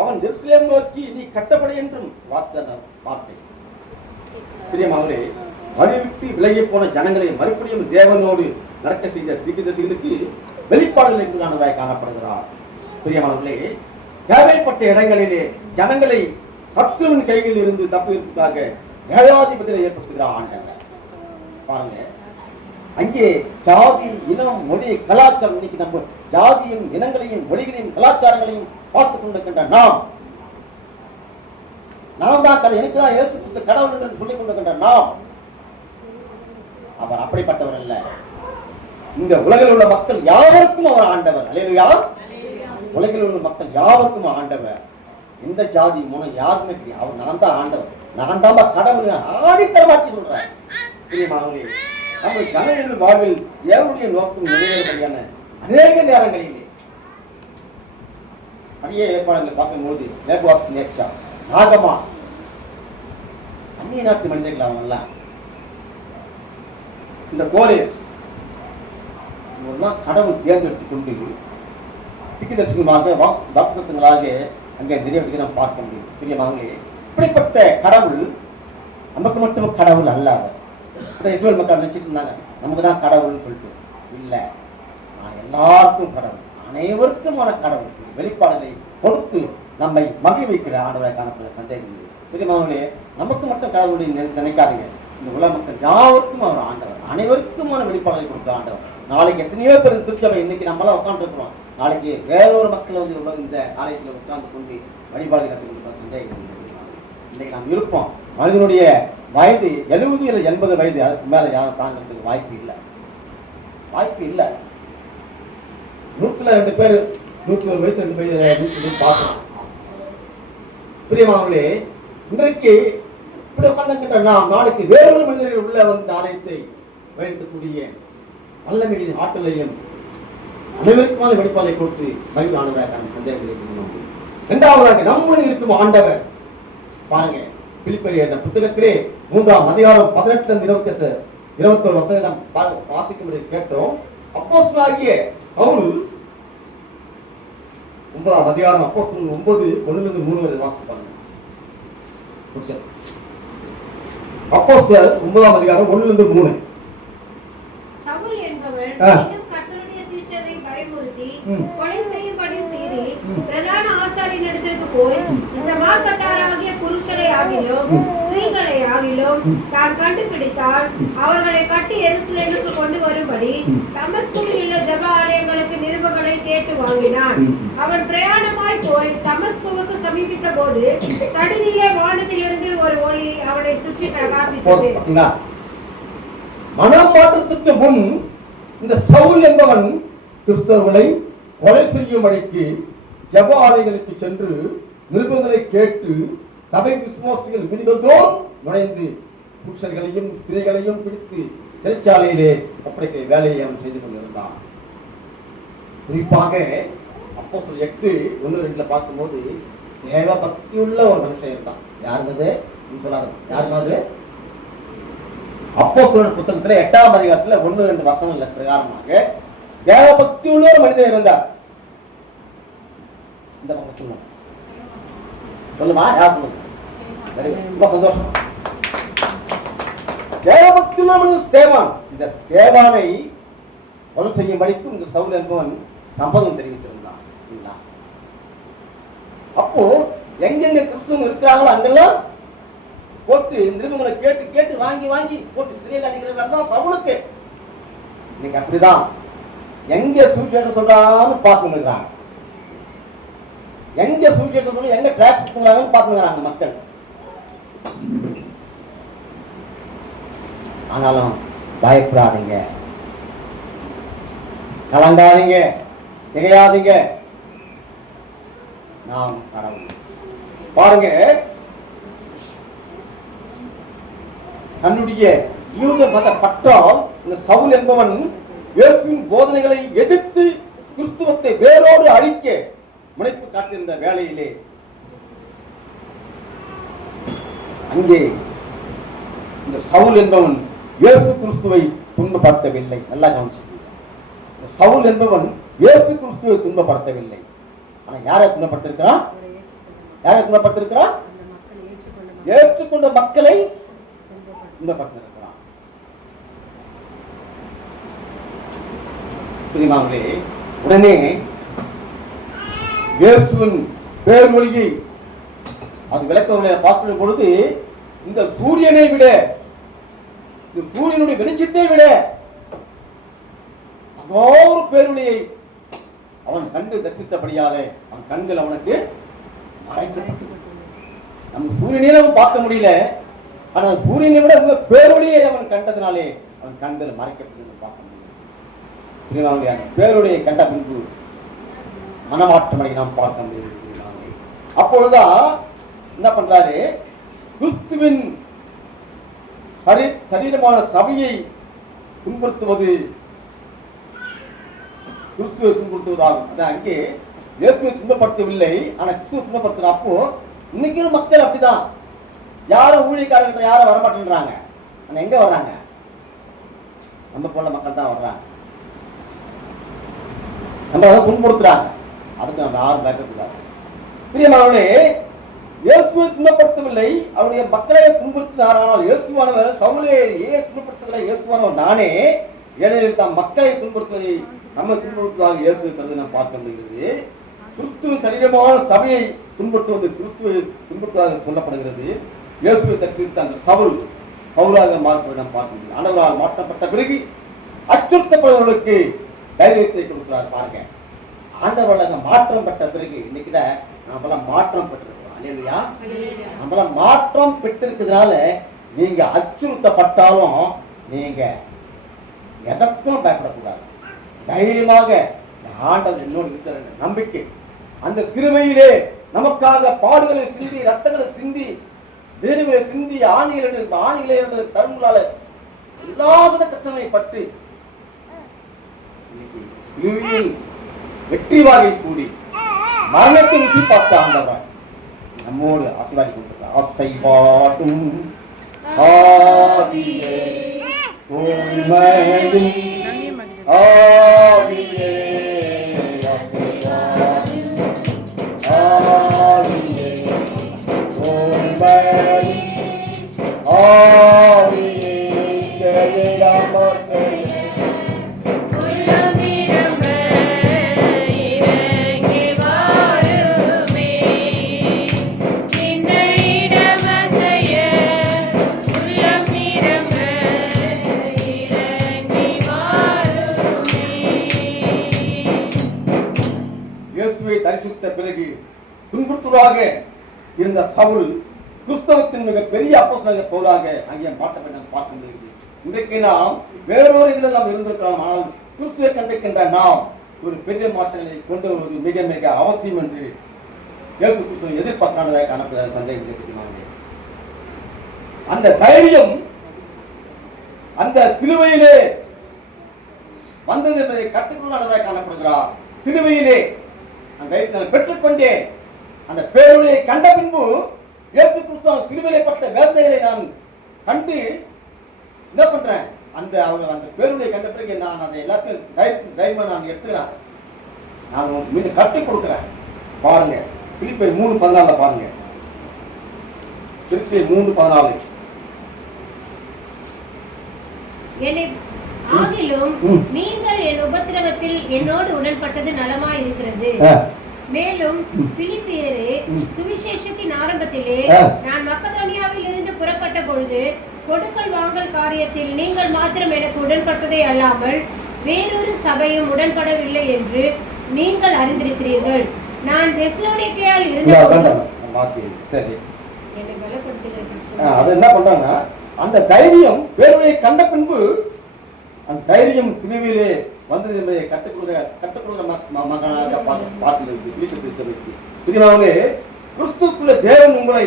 அவன் எருசலேம் நோக்கி நீ கட்டப்படை என்றும் வார்த்தை. பிரியமானவரே, வழிவிட்டு விலகி போன ஜனங்களை மறுபடியும் தேவனோடு நடக்க செய்த தீர்க்கதரிசிகளுக்கு வெளிப்பாடுகள் என்கிறானவராய் காணப்படுகிறார். பிரியமானவர்களே, தேவைப்பட்ட இடங்களிலே ஜனங்களை சத்துருவின் கையில் இருந்து தப்புவதற்காக நியாயாதிபதியை ஏற்படுத்துகிறார் ஆண்டவர். பாருங்க, அங்கே ஜாதி, இனம், மொழி, கலாச்சாரம், இன்னைக்கு நம்ம ஜாதியும் இனங்களையும் மொழிகளையும் கலாச்சாரங்களையும் பார்த்துக் கொண்டிருக்கின்ற நாம் தான் எனக்கு தான் இயேசு கிறிஸ்து கடவுள் என்று சொல்லிக் கொண்டிருக்கின்ற நாம், அவர் அப்படிப்பட்டவர் அல்ல. இந்த உலகில் உள்ள மக்கள் யாவருக்கும் அவர் ஆண்டவர். அல்லேலூயா. உலகில் உள்ள மக்கள் யாவருக்கும் ஆண்டவர். எந்த ஜாதி முனை யாருமே தெரியும், அவர் நான் தான் ஆண்டவர், நான் தான் கடவுள் ஆடித்தரமாற்றி சொல்றார். பிரியமானவர்களே, நம்ம ஜனங்களின் வாழ்வில் தேவனுடைய நோக்கம் நிறைவேறும்படியான அநேக நேரங்களிலே அந்நிய ஏற்பாடுகளை பார்க்கும்போது நாகமா அந்நிய நாட்டு மனிதர்கள் அவங்கெல்லாம் இந்த கோரேஸ் கடவுள் தேர்ந்தெடுத்துக் கொண்டு தீர்க்கதரிசிகளாக வாக்குத்தத்தங்களாக அங்கே நிறைவேற்றி நாம் பார்க்க முடியும். பிரியமானவர்களே, இப்படிப்பட்ட கடவுள் நமக்கு மட்டும் கடவுள் அல்ல. அவர் இஸ்ரவேல் மக்கள் நினைச்சிட்டு இருந்தாங்க நமக்கு தான் கடவுள்னு சொல்லிட்டு. இல்லை, நான் எல்லாருக்கும் கடவுள், அனைவருக்குமான கடவுள் வெளிப்பாடுகளை கொடுத்து நம்மை மகிழ்விக்கிற ஆண்டவரை காணப்படுற சந்தேகம். பிரியமானவர்களே, நமக்கு மட்டும் கடவுளை நினைக்காதீங்க. இந்த உலக மக்கள் யாவருக்கும் அவர் ஆண்டவர், அனைவருக்குமான வெளிப்பாடுகளை கொடுத்த ஆண்டவர். நாளைக்கு எத்தனையோ பேர் திருச்சபை இன்னைக்கு நம்மளாம் உட்காந்துருக்கிறோம், நாளைக்கு வேறொரு மக்கள் வந்து இந்த ஆலயத்தில் உட்கார்ந்து கொண்டு வழிபாடு கற்றுக் கொடுக்க சந்தேகம். இன்னைக்கு நாம் இருப்போம், மனிதனுடைய வயது 70 இல்லை 80 வயது, அதுக்கு மேல யாரும் தாங்கிறதுக்கு வாய்ப்பு இல்லை. 100ல் 2 பேர் 101 வயசு 2 வயது பார்க்கலாம். பிரியமானவர்களே, இன்றைக்கு இப்படி உட்கார்ந்துக்கிட்ட நாம் நாளைக்கு வேறொரு மனிதர்கள் உள்ள வந்து ஆலயத்தை வழிநடத்தக்கூடிய வல்லமையின் ஆற்றலையும் அனைவருக்குமான வெளிப்பாடை கொடுத்து மகிழ்வு ஆண்டவராக சந்தேகம். இரண்டாவதாக நம்முடைய இருக்கும் ஆண்டவர் பாருங்க, பிலிப்பியர் என்ற புத்தகத்திலே 3ஆம் அதிகாரம் 18-28 21 வசனம் வாசிக்கும்படி கேட்டோம். அப்போஸ்தலனாகிய பவுல் 9ஆம் அதிகாரம் அப்போஸ்தலர் 9:1-3 வரை வாசிப்பாங்க. அப்போஸ்தலர் 9ஆம் அதிகாரம் 1-3. சவுல் என்பவர் இன்னும் கர்த்தருடைய சீஷரை பயமுறுத்தி கொலை செய்யும்படி சீறி பிரதான ஆசாரியனிடத்திற்கு போய் இந்த மார்க்கத்தாராகிய புருஷரை ஆகிலும் ஸ்திரீகளையா ஆகிலும் தான் கண்டுபிடித்தால் அவர்களை கட்டி எருசலேமுக்கு கொண்டு வரும்படி தமஸ்குவில் உள்ள ஜெப ஆலயங்களுக்கு நிருபங்களை கேட்டு வாங்கினான். அவன் பிரயாணமாய் போய் தமஸ்குவுக்கு சமீபித்த போது சடுதியிலே வானத்திலிருந்து ஒரு ஒளி அவனை சுற்றி பிரகாசித்தது. மனமாற்றத்துக்கு முன் இந்த சவுல் என்பவன் கிறிஸ்தவர்களை கொலை செய்யும்படிக்கு ஜெப ஆலயங்களுக்கு சென்று நிருபங்களை கேட்டு சபை விசுவாசிகள் வீடுகளோடு நுழைந்து புருஷர்களையும் ஸ்திரீகளையும் பிடித்து சிறைச்சாலையிலே ஒப்படைக்க வேலையை அவன் செய்து கொண்டிருந்தான். குறிப்பாக அப்போஸ்தலர் 8:1-2 பார்க்கும்போது தேவ பக்தியுள்ள ஒரு மனுஷன் இருந்தான். யாருந்தது சொல்லாது? யாருமாவது? அப்போஸ்தலர் புத்தகத்துல 8ஆம் அதிகாரத்துல 1-2 வசனங்கள் பிரகாரமாக தேவ பக்தியுள்ள ஒரு மனிதன் இருந்தார். இந்த பக்கம் சொல்லுமா? யார் சொல்லுங்க? ரொம்ப சந்தோஷம். தேவபக்தியுள்ள மனிதன் ஸ்தேவான். இந்த ஸ்தேவானை கொலை செய்யும்படிக்கும் இந்த சவுல் என்பவன் சம்பதம் தெரிவித்திருந்தான். அப்போ எங்கெங்க கிறிஸ்துவங்க இருக்கிறாங்களோ அங்கெல்லாம் போட்டு நிருபங்களை கேட்டு கேட்டு வாங்கி வாங்கி போட்டு சிறையில் அடிக்கிற தான் சவுலுக்கு. இன்னைக்கு அப்படிதான் எங்க சுவிசேஷம் சொல்றான்னு பார்த்துக்கிறாங்க, எங்க சுவிசேஷம் சொல்ல எங்க டிராக்ஸ் பண்றாங்கன்னு பார்த்துக்கிறாங்க மக்கள். ஆனாலும் பயப்படாதீங்க, கலங்காதீங்க, திகையாதீங்க. நாம் கடவுள். பாருங்க, தன்னுடைய யூத மத பற்றால் இந்த சவுல் என்பவன் இயேசுவின் போதனைகளை எதிர்த்து கிறிஸ்துவத்தை வேரோடு அழிக்க முனைப்பு காட்டியிருந்த வேளையிலே அங்கே இந்த சவுல் என்பவன் இயேசு கிறிஸ்துவை துன்பப்படுத்தவில்லை. நல்லா கவனிச்சு, சவுல் என்பவன் இயேசு கிறிஸ்துவை துன்பப்படுத்தவில்லை. ஆனா யாரை துன்பப்படுத்திருக்கிறான்? யாரை துன்பப்படுத்திருக்கிறான்? ஏற்றுக்கொண்ட மக்களை துன்பப்படுத்திருக்கிறான். புரியுமாங்களே? உடனே இயேசுவின் பேர் ஒளியை அது விளக்கங்களை பார்க்கும் பொழுது இந்த சூரியனை விட, இந்த சூரியனுடைய வெளிச்சத்தை விட ஒரு பேரொளியை அவன் கண்டு தரிசித்தபடியாலே அவன் கண்கள் அவனுக்கு மறைக்கப்பட்டது. நம்ம சூரியனையும் அவன் பார்க்க முடியல, ஆனால் சூரியனை விட பேரொளியை அவன் கண்டதினாலே அவன் கண்கள் மறைக்கப்பட்டது பார்க்க முடியும். பேரொளியை கண்ட பின்பு மனமாற்றமடை நாம் பார்க்க முடியும். அப்பொழுதுதான் என்ன பண்றாரு? கிறிஸ்துவின் சரீரமான சபையை துன்புறுத்துவது, கிறிஸ்துவை துன்புறுத்துவதாகும். அதான் அங்கே இயேசுவை துன்பப்படுத்தவில்லை, ஆனா கிறிஸ்துவை துன்பப்படுத்துற. அப்போ இன்னைக்கு மக்கள் அப்படிதான், யாரும் ஊழியக்காரர்கள் யாரும் வரமாட்டேன்றாங்க. ஆனா எங்க வர்றாங்க? நம்ம போல மக்கள் தான் வர்றாங்க. நம்ம துன்புறுத்துறாங்க. அதுக்கு நம்ம யாரும் பயப்படக்கூடாது. பிரியமானவர்களே, இயேசுவை துன்பப்படுத்தவில்லை, அவருடைய மக்களை துன்புறுத்தினார். ஆனால் இயேசுவானவர் சவுலே துன்பப்படுத்துகிற இயேசுவானவர் நானே, ஏனெனில் தாம் மக்களை துன்புறுத்துவதை நம்ம துன்புறுத்துவதாக இயேசு கருது நாம் பார்க்க முடிகிறது. கிறிஸ்துவின் சரீரமான சபையை துன்புறுத்துவது கிறிஸ்துவை துன்புறுத்துவதாக சொல்லப்படுகிறது. இயேசுவை தரிசித்த அந்த சவுல் பவுலாக மாறுவதை நாம் பார்க்க முடியும். ஆண்டவரால் மாற்றப்பட்ட பிறகு அச்சுறுத்தப்படுவர்களுக்கு தைரியத்தை கொடுக்கிறார். பாருங்க, ஆண்டவராக மாற்றம் பெற்ற பிறகு இன்னைக்கு நம்மளாம் மாற்றம் பெற்றிருக்கிறோம். அல்லேலூயா. நம்மளாம் மாற்றம் பெற்றிருக்கிறதுனால நீங்க அச்சுறுத்தப்பட்டாலும் நீங்க எதற்கும் பயப்படக்கூடாது. தைரியமாக ஆண்டவர் என்னோடு இருக்கிற நம்பிக்கை, அந்த சிறுமையிலே நமக்காக பாடுகளை சிந்தி, ரத்தங்களை சிந்தி, வேறுகளை சிந்தி, ஆணிகளை தருங்களால எல்லாவித கஷ்டங்களை பட்டு இன்னைக்கு வெற்றி வாகை சூடி மரணத்தை ருசி பார்த்த ஆண்டவர் நம்மோடு ஆசீர்வாதி கொடுத்திருக்கிறார். ஆசை பாட்டும் ஆவியே உம்மையும் ஆவியே ஆவியே உம்மையும் ஆவியே ஜெயராமரே பவுலாக இருந்த சவுல் கிறிஸ்தவத்தின் மிக பெரிய அப்போஸ்தலனாக பவுலாக அங்கே மாற்றப்பட்ட பார்க்க முடியுது. இன்றைக்கு நாம் வேறொரு இதில் நாம் இருந்திருக்கலாம். ஆனால் கிறிஸ்துவை கண்டிருக்கின்ற நாம் ஒரு பெரிய மாற்றங்களை கொண்டு வருவது மிக மிக அவசியம் என்று இயேசு கிறிஸ்துவை எதிர்பார்க்கானதாக காணப்படுகிற சந்தேகம். அந்த தைரியம் அந்த சிலுவையிலே வந்தது என்பதை கற்றுக்கொள்ளாததாக காணப்படுகிறார். சிலுவையிலே அந்த தைரியத்தை பெற்றுக்கொண்டே அந்த பேருடைய கண்ட பின்பு இயேசு கிறிஸ்து சிலுவையிலே பட்ட வேதனைகளை நான் கண்டு என்ன பண்றேன், அந்த அவங்க அந்த பேருடைய கண்ட பிறகு நான் அதை எல்லாத்தையும் தைரியமா நான் எடுத்துக்கிறேன். நான் மீண்டும் கற்றுக் கொடுக்கிறேன். பாருங்க பிலிப்பியர் 3:14 பாருங்க. பிலிப்பியர் 3:14. ஆகிலும் நீங்கள் என் உபத்திரவத்தில் என்னோடு உடன்பட்டது நலமாய் இருக்கிறது. மேலும் பிலிப்பியரே, சுவிசேஷத்தின் ஆரம்பத்திலே நான் மக்கதோனியாவில் இருந்து புறப்பட்ட பொழுது கொடுக்கல் வாங்கல் காரியத்தில் நீங்கள் மாத்திரம் எனக்கு உடன்பட்டதே அல்லாமல் வேறொரு சபையும் உடன்படவில்லை என்று நீங்கள் அறிந்திருக்கிறீர்கள். நான் தெசலோனிக்கேயில் இருந்தபோது என்ன பண்றாங்க, அந்த தைரியம் வேறுடைய கண்ட பின்பு அந்த தைரியம் சிலுவையிலே வந்தது என்பதை கற்றுக்கொள்கிற மகனாக பார்த்து கிறிஸ்துக்குள்ள தேவன் உங்களை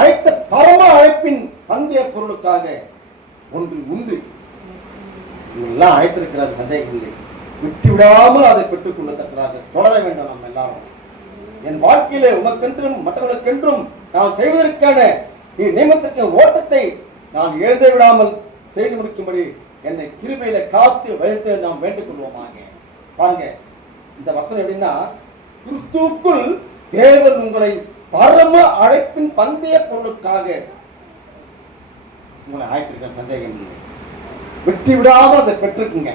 அழைத்த பரம அழைப்பின் பந்தய பொருளுக்காக ஒன்று உண்டு. எல்லாம் அழைத்திருக்கிறார், சந்தேகம் இல்லை. விட்டு விடாமல் அதை பெற்றுக் கொள்ளத்தக்கதாக தொடர வேண்டும். நம்ம எல்லாரும் என் வாழ்க்கையிலே உமக்கென்றும் மற்றவர்களுக்கென்றும் நான் செய்வதற்கான நியமத்திற்கு ஓட்டத்தை நான் எழுத விடாமல் செய்து முடிக்கும்படி என்னை கிருபையில காத்து வைத்து நாம் வேண்டிக் கொள்வோமாக. பாருங்க இந்த வசனம் எப்படின்னா, கிறிஸ்துவுக்குள் தேவன் உங்களை பரம அழைப்பின் பந்தய பொருளுக்காக உங்களை அழைத்திருக்க சந்தேகம் இல்லை. வெற்றி விடாமல் அதை பெற்றுக்குங்க.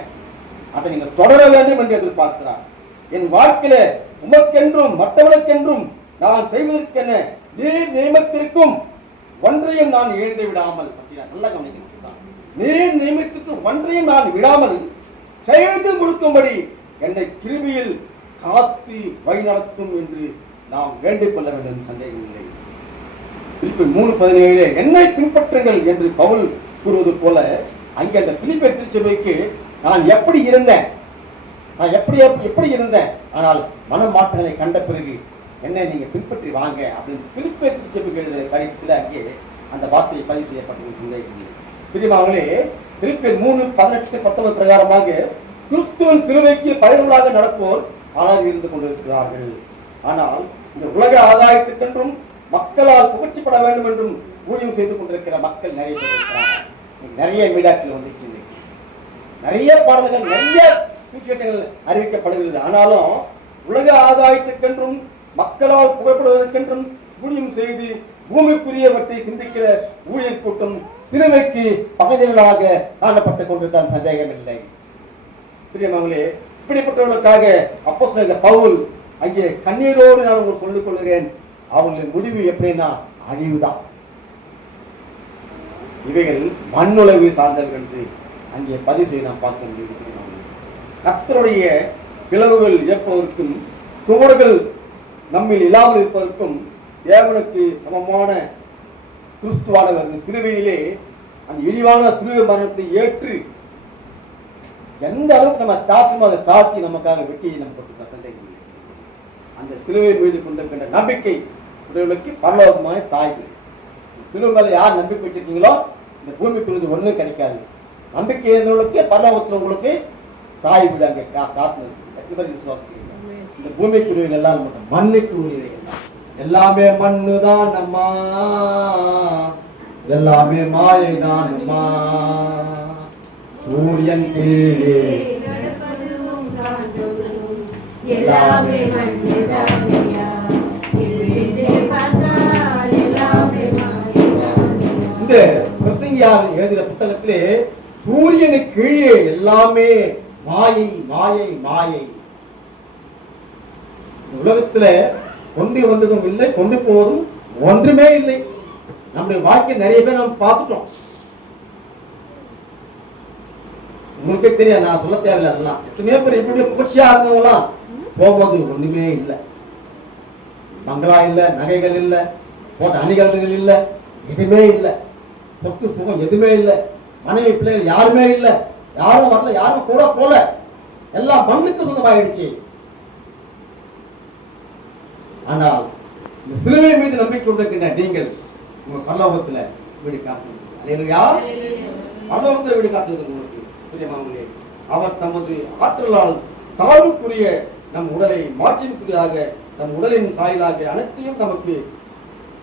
அதை நீங்க தொடர வேண்டும் என்று எதிர்பார்க்கிறார். என் வாழ்க்கையில உமக்கென்றும் மற்றவர்களுக்கென்றும் நான் செய்வதற்கென நீர் நியமத்திற்கும் ஒன்றையும் நான் எழுந்து விடாமல், நல்லா கவனிக்க, நீர் நியமத்திற்கு ஒன்றையும் நான் விடாமல் செய்து முடிக்கும்படி என்னை கிருபையில் காத்து வழிநடத்தும் என்று நாம் வேண்டிக் கொள்ள வேண்டும். சந்தேகம் இல்லை. பிலிப்பியர் 3:17 என்னை பின்பற்றுங்கள் என்று பவுல் கூறுவது போல அங்கே அந்த பிலிப்பியர் திருச்சபைக்கு நான் எப்படி இருந்தேன், நான் எப்படி இருந்தேன், ஆனால் மனமாற்றங்களை கண்ட பிறகு என்னை நீங்க பின்பற்றி வாங்க அப்படின்னு பிலிப்பியர் திருச்சபைக்கு எழுதிய கடிதத்தில் அங்கே அந்த வார்த்தையை பதிவு செய்யப்பட்டது. சந்தேகம் இல்லை. பிரியமானவர்களே, பிலிப்பியர் 3:18-19 பிரகாரமாக கிறிஸ்துவின் சிலுவைக்கு பயனுள்ளாக நடப்போர் ஆனால் இருந்து கொண்டிருக்கிறார்கள். ஆனால் இந்த உலக ஆதாயத்துக்கென்றும் மக்களால் புகழ்ச்சிப்பட வேண்டும் என்றும் ஊழியம் செய்து கொண்டிருக்கிற மக்கள் நிறைய பேர் இருக்கிறார்கள். நிறைய மீடியாக்கள் வந்துச்சு, நிறைய பாடல்கள், நிறைய சுவிசேஷங்கள் அறிவிக்கப்படுகிறது. ஆனாலும் உலக ஆதாயத்துக்கென்றும் மக்களால் புகழ்படுவதற்கென்றும் ஊழியம் செய்து பூமிக்குரியவற்றை சிந்திக்கிற ஊழியர் கூட்டம் சிலுவைக்கு பகைஞர்களாக காணப்பட்டுக் கொண்டிருக்கான். சந்தேகம் இல்லை. பிரியமானவர்களே, இப்படிப்பட்டவர்களுக்காக அப்போஸ்தலனாகிய பவுல் அங்கே கண்ணீரோடு நான் உங்களுக்கு சொல்லிக் கொள்கிறேன், அவர்களின் முடிவு எப்படின்னா அழிவுதான். இவைகள் மண்ணுலகு சார்ந்தவர்கள் என்று அங்கே பதிவு செய்ய நாம் பார்க்க முடியுது. கர்த்தருடைய பிளவுகள் ஏற்பதற்கும் சுவர்கள் நம்மில் இல்லாமல் இருப்பதற்கும் தேவனுக்கு சமமான கிறிஸ்துவானவர் சிலுவையிலே அந்த இழிவான சிலுவை மரணத்தை ஏற்று எந்த அளவுக்கு நம்ம தாத்துமோ அதை தாத்தி நமக்காக வெட்டியை நம்ம போட்டு அந்த சிலுவை மீது கொண்டிருக்கின்ற நம்பிக்கை உடையவர்களுக்கு பரலோகமான தாய்வு. சிலுவை மேல யார் நம்பிக்கை வச்சிருக்கீங்களோ இந்த பூமிக்கு ஒன்றும் கிடைக்காது. நம்பிக்கை இருந்தவர்களுக்கு பரலோகத்தில் உங்களுக்கு தாய் வீடு அங்கே காத்து விசுவாசிக்கிறீங்க. இந்த பூமிக்குரியவர்கள் எல்லாம் மண்ணுக்கு உரியவைகள், எல்லாமே மண்ணுதான் அம்மா, எல்லாமே மாயைதான் அம்மா, சூரியன் கீழே எல்லாமே இந்த பிரசங்கியார் எழுதின புத்தகத்திலே சூரியனுக்கு கீழே எல்லாமே மாயை மாயை மாயை. உலகத்துல கொண்டு வந்ததும் இல்லை, கொண்டு போவதும் ஒன்றுமே இல்லை. நம்முடைய வாழ்க்கை நிறைய பேர் நம்ம பார்த்துட்டோம். உங்களுக்கே தெரியாது, நான் சொல்ல தேவையில்லை. அதெல்லாம் எத்தனையோ பேர் இப்படி புகழ்ச்சியா இருந்தவங்களாம் போகும்போது ஒண்ணுமே இல்லை. பங்களா இல்லை, நகைகள் இல்லை, போட்ட அணிகலன்கள் இல்லை, எதுவுமே இல்லை. சொத்து சுகம் எதுவுமே இல்லை. மனைவி பிள்ளைகள் யாருமே இல்லை. யாரும் வரல, யாரும் கூட போல. எல்லாம் மண்ணுக்கு சொந்தமாயிடுச்சு. ஆனால் இந்த சிலுவை மீது நம்பிக்கை கொண்டிருக்கின்ற நீங்கள் உங்க பரலோகத்துல வீடு காத்து பரலோகத்துல வீடு காத்து உங்களுக்கு பிரியமானவர்களே, அவர் தமது ஆற்றலால் தாழ்வுக்குரிய நம் உடலை மாற்றினுக்குரியாக நம் உடலின் சாயலாக அனைத்தையும் நமக்கு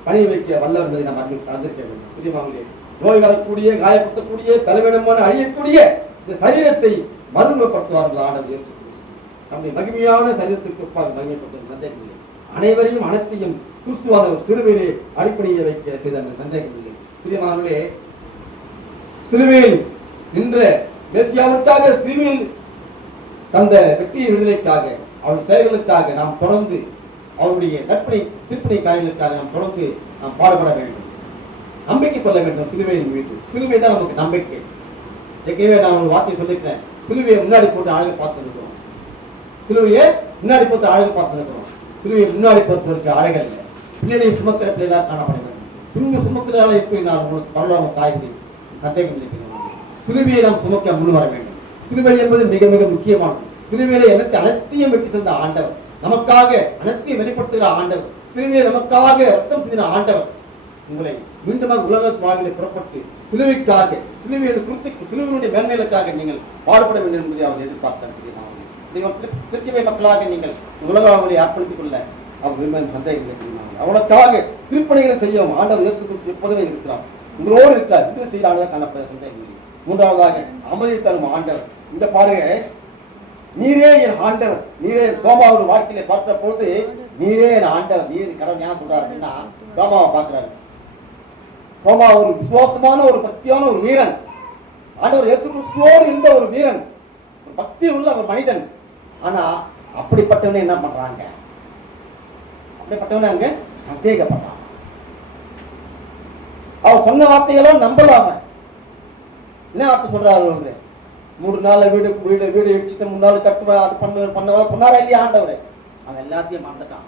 பணிய வைக்க வல்லவர் என்பதை நாம் அறிந்திருக்க வேண்டும். பிரியமானவர்களே, நோய் வரக்கூடிய, காயப்படுத்தக்கூடிய, பலவீனமான அழியக்கூடிய இந்த சரீரத்தை மறுரூபப்படுத்துவார்கள் ஆண்டவர் இயேசு கிறிஸ்து. நம்முடைய மகிமையான சரீரத்துக்கு ஒப்பாக மகிமைப்படுத்தும் சந்தேகமில்லை. அனைவரையும் அனைத்தையும் கிறிஸ்துவானவர் சிலுவையிலே அடிப்படையை வைக்க செய்த அந்த சந்தேகமில்லை. பிரியமானவர்களே, சிலுவையில் நின்ற மெசியாவுக்காக, சிலுவையில் தந்த வெற்றியின் விடுதலைக்காக, அவர் செயல்களுக்காக நாம் தொடர்ந்து அவருடைய நற்பணி திருப்பணி காரியங்களுக்காக நாம் தொடர்ந்து நாம் பாடுபட வேண்டும். நம்பிக்கை கொள்ள வேண்டும் சிலுவையின் மீது. சிலுவை தான் நமக்கு நம்பிக்கை. ஏற்கனவே நான் ஒரு வார்த்தை சொல்லியிருக்கேன். சிலுவையை முன்னாடி போட்டு அழகு பார்த்துருக்கிறோம். சிலுவையை முன்னாடி போட்டு அழகு பார்த்துருக்கிறோம். சிலுவையை முன்னாடி போட்டுவதற்கு அழகு இல்லை. பின்னாடி சுமக்கிற பிள்ளைகளாக காணப்பட வேண்டும். பின்பு சுமக்கிறதால எப்படி நான் உங்களுக்கு பரவாயில்ல தாய்மொழி சந்தேகம் இல்லை. சிலுவையை நாம் சுமக்க முன் வர வேண்டும். சிலுவை என்பது மிக மிக முக்கியமானது. சிலுவையில அனைத்தையும் வெற்றி சென்ற ஆண்டவர், நமக்காக அனைத்தையும் வெளிப்படுத்துகிற ஆண்டவர், சிலுவையை நமக்காக ரத்தம் செய்த ஆண்டவர் உங்களை மீண்டும் உலக வாழ்விலை புறப்பட்டு சிலுவைக்காக, சிலுவையினுடைய மேன்மைகளுக்காக நீங்கள் பாடுபட வேண்டும் என்பதை அவர் எதிர்பார்த்தார். நீங்கள் திருச்சபை மக்களாக நீங்கள் உலக வாழ்வை அர்ப்பணித்துக் கொள்ள அவர் விரும்ப சந்தேகம் இல்லை. அவனுக்காக திருப்பணிகளை செய்யவும் ஆண்டவர் இயேசு கிறிஸ்து எப்போதுமே இருக்கிறார், உங்களோடு இருக்கிறார். இது செய்யறாங்க காணப்பட சந்தேகம் இல்லை. மூன்றாவதாக அமைதி தரும் ஆண்டவர். இந்த பாருங்க, நீரே என் ஆண்டவர். நீரே தோமாவோட வாழ்க்கையில பார்த்த பொழுது நீரே என் ஆண்டவர், நீர் கடவுள் ஏன் சொல்றாரு அப்படின்னா தோமாவை பார்க்கிறாரு. தோமா ஒரு விசுவாசமான ஒரு பக்தியான ஒரு வீரன். ஆண்டவர் இயேசு கிறிஸ்துவோடு இருந்த ஒரு வீரன், ஒரு பக்தி உள்ள ஒரு மனிதன். ஆனா அப்படிப்பட்டவனே என்ன பண்றாங்க? அப்படிப்பட்டவனே அங்க சந்தேகப்பட்டான். அவர் சொன்ன வார்த்தைகளும் நம்பலாம என்ன வார்த்தை சொல்றாரு? 3 நாள்ல வீடு வீடு வீடு இடிச்சுட்டு 3 நாள் கட்டுவேன், அது பண்ணவா சொன்னாரா இல்லையா ஆண்டவரே? அவன் எல்லாத்தையும் மறந்துட்டான்.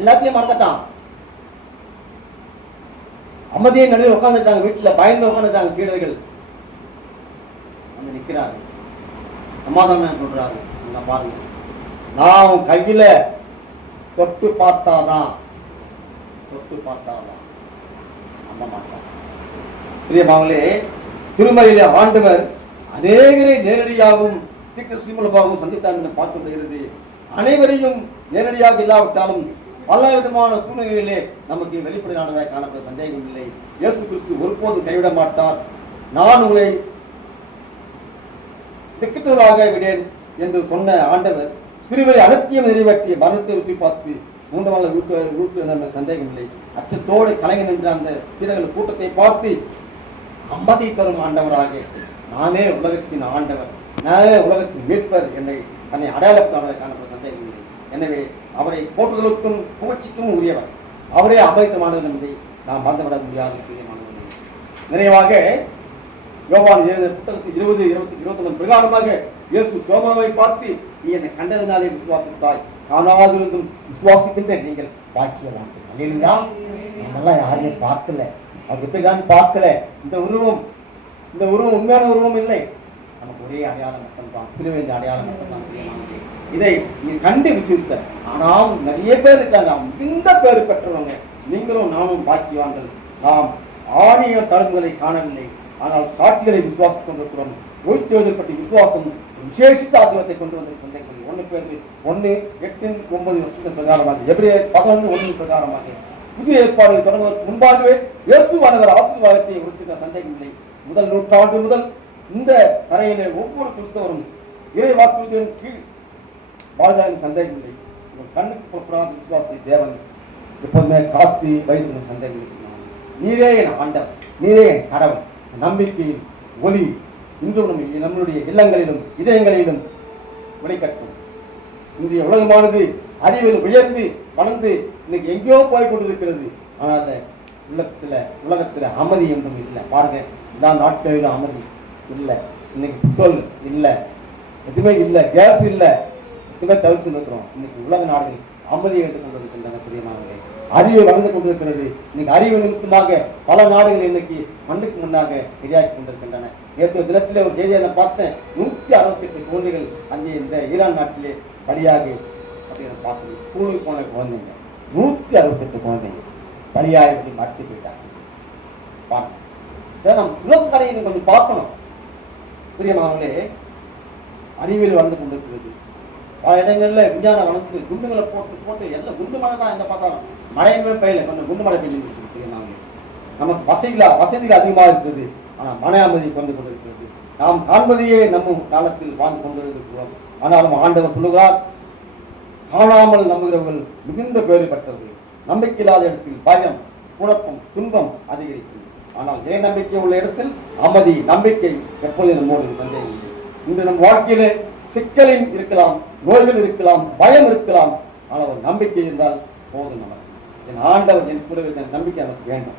எல்லாத்தையும் மறந்துட்டான். அமைதியை நடுவில் உட்காந்துட்டாங்க. வீட்டுல பயந்து உட்காந்துட்டாங்க சீடர்கள். வந்து நிக்கிறாரு. சமாதானம் சொல்றாரு. பாருங்க, நான் கையில தொட்டு பார்த்தாதான் நம்ப மாட்டான். பிரியமாவளே, திருமலையில ஆண்டவர் அநேகரை நேரடியாகவும் தீர்க்கதரிசிகளாகவும் சந்தித்தார் என்று பார்க்க முடிகிறது. அனைவரையும் நேரடியாக இல்லாவிட்டாலும் பல விதமான சூழ்நிலைகளிலே நமக்கு வெளிப்படையானதாக காணப்பட சந்தேகம் இல்லை. இயேசு கிறிஸ்து ஒருபோதும் கைவிட மாட்டார். நான் உங்களை திக்கற்றவராக விடேன் என்று சொன்ன ஆண்டவர் சிறுவரை அனைத்தையும் நிறைவேற்றிய மரணத்தை ருசி பார்த்து 3 நாள் வீட்டு சந்தேகம் இல்லை. அச்சத்தோடு கலைஞர் என்ற அந்த சீடர்கள் கூட்டத்தை பார்த்து அம்மதி தரும் ஆண்டவராக, நானே உலகத்தின் ஆண்டவர், நானே உலகத்தின் மீட்பர் என்னை தன்னை அடையாளப்படுத்த காணப்பட சந்தேகம் இல்லை. எனவே அவரை போற்றுதலுக்கும் புகழ்ச்சிக்கும் உரியவர், அவரே அபரிதமானவர் என்பதை நாம் மறந்துவிட முடியாத பிரியமானவர்கள். நிறைவாக யோவான் புத்தகத்தில் 20:29 பிரகாரமாக இயேசு தோமாவை பார்த்து, நீ என்னை கண்டதினாலே விசுவாசித்தாய், காணாதிருந்தும் விசுவாசிக்கின்ற நீங்கள் பாக்கியவான்கள். இல்லைங்களா? நம்மெல்லாம் யாருமே பார்க்கல, அவர் எப்படி தான் பார்க்கல. இந்த உருவம் உண்மையான உருவம் இல்லை, நமக்கு ஒரே அடையாளம் மட்டும்தான், சிலுவை அடையாளம் மட்டும்தான். இதை நீ கண்டு விசுவித்த. ஆனால் நிறைய பேர் இருக்காங்க, இந்த பேர் பெற்றவங்க. நீங்களும் நானும் பாக்கியவான்கள். நாம் ஆணிய தழும்புகளை காணவில்லை, ஆனால் சாட்சிகளை விசுவாசித்துக் கொண்டிருக்கிறோம். நோய்த்தெழுதல் பற்றி விசுவாசம் விசேஷித்த ஆத்மத்தை கொண்டு வந்த சந்தைகள் 1:8-9 பிரகாரமாக, எபிரேயர் 11:1 பிரகாரமாக புதிய ஏற்பாடு தொடங்குவதற்கு முன்பாகவே இயேசுவானவர் ஆசீர்வாதத்தை உறுத்தின சந்தேகம் இல்லை. முதல் நூற்றாண்டு முதல் இந்த கரையிலே ஒவ்வொரு கிறிஸ்தவரும் இறை வாக்குறுதியின் கீழ் வாழ்களின் சந்தேகம் இல்லை. கண்ணுக்கு புறப்படாத விசுவாசி தேவன் எப்போதுமே காத்து வைத்து சந்தேகம் இல்லை. நீரே என் ஆண்டவர், நீரே என் கடவுள். நம்பிக்கையின் ஒளி இன்றும் நம்மளுடைய இல்லங்களிலும் இதயங்களிலும் விளைக்கட்டும். இன்றைய உலகமானது அறிவில் உயர்ந்து வளர்ந்து இன்னைக்கு எங்கேயோ போய் கொண்டிருக்கிறது. ஆனால் உலகத்துல அமைதி என்றும் இல்லை. பாருங்க, எல்லா நாட்களிலும் அமைதி இல்லை. இன்னைக்கு பெட்ரோல் இல்லை, எதுவுமே இல்லை, கேஸ் இல்லை, எதுவுமே தவிர்த்து இருக்கிறோம். இன்னைக்கு உலக நாடுகள் அமைதியை எடுத்துக்கொண்டிருக்கின்றன. பிரியமானவர்களே, அறிவு வளர்ந்து கொண்டிருக்கிறது. இன்னைக்கு அறிவு நிமித்தமாக பல நாடுகள் இன்னைக்கு மண்ணுக்கு முன்னாக இரையாக்கி கொண்டிருக்கின்றன. நேற்று தினத்திலே ஒரு செய்தியை நான் பார்த்தேன். 168 குழந்தைகள் அங்கே இந்த ஈரான் நாட்டிலே பலியாக அப்படின்னு பார்த்தேன். ஸ்கூலுக்கு போன குழந்தைங்க 168 குழந்தைங்க பலியாக இப்படி மறுத்து போயிட்டாங்க. நம்ம உலக கரையை கொஞ்சம் பார்க்கணும். பிரியமானவர்களே, அறிவியல் வளர்ந்து கொண்டிருக்கிறது. பல இடங்கள்ல விஞ்ஞானம் வளர்ந்து குண்டுகளை போட்டு போட்டு எல்லாம் குண்டு மழை தான் எங்க பார்த்தாலும் மழையுமே பெய்யல, கொஞ்சம் குண்டு மழை பெய்ஞ்சு பிரியமானவர்களே. நமக்கு வசதிகள் அதிகமாக இருக்கிறது, ஆனால் மன அமைதி கொண்டு கொண்டிருக்கிறது. நாம் காண்பதையே நம்ம காலத்தில் வாழ்ந்து கொண்டிருக்கிறோம். ஆனாலும் ஆண்டவர் சொல்லுகிறார், காணாமல் நம்புகிறவர்கள் மிகுந்த பேறு பெற்றவர்கள். நம்பிக்கை இல்லாத இடத்தில் பயம், குழப்பம், துன்பம் அதிகரிக்கும். ஆனால் ஜெய நம்பிக்கை உள்ள இடத்தில் அமைதி, நம்பிக்கை எப்போது நம்மோடு சந்தேகம். இன்று நம் வாழ்க்கையிலே சிக்கலில் இருக்கலாம், நோய்கள் இருக்கலாம், பயம் இருக்கலாம். ஆனால் ஒரு நம்பிக்கை இருந்தால் போதும். நமக்கு என் ஆண்டவர் என் கூட இருக்கிற நம்பிக்கை நமக்கு வேண்டும்.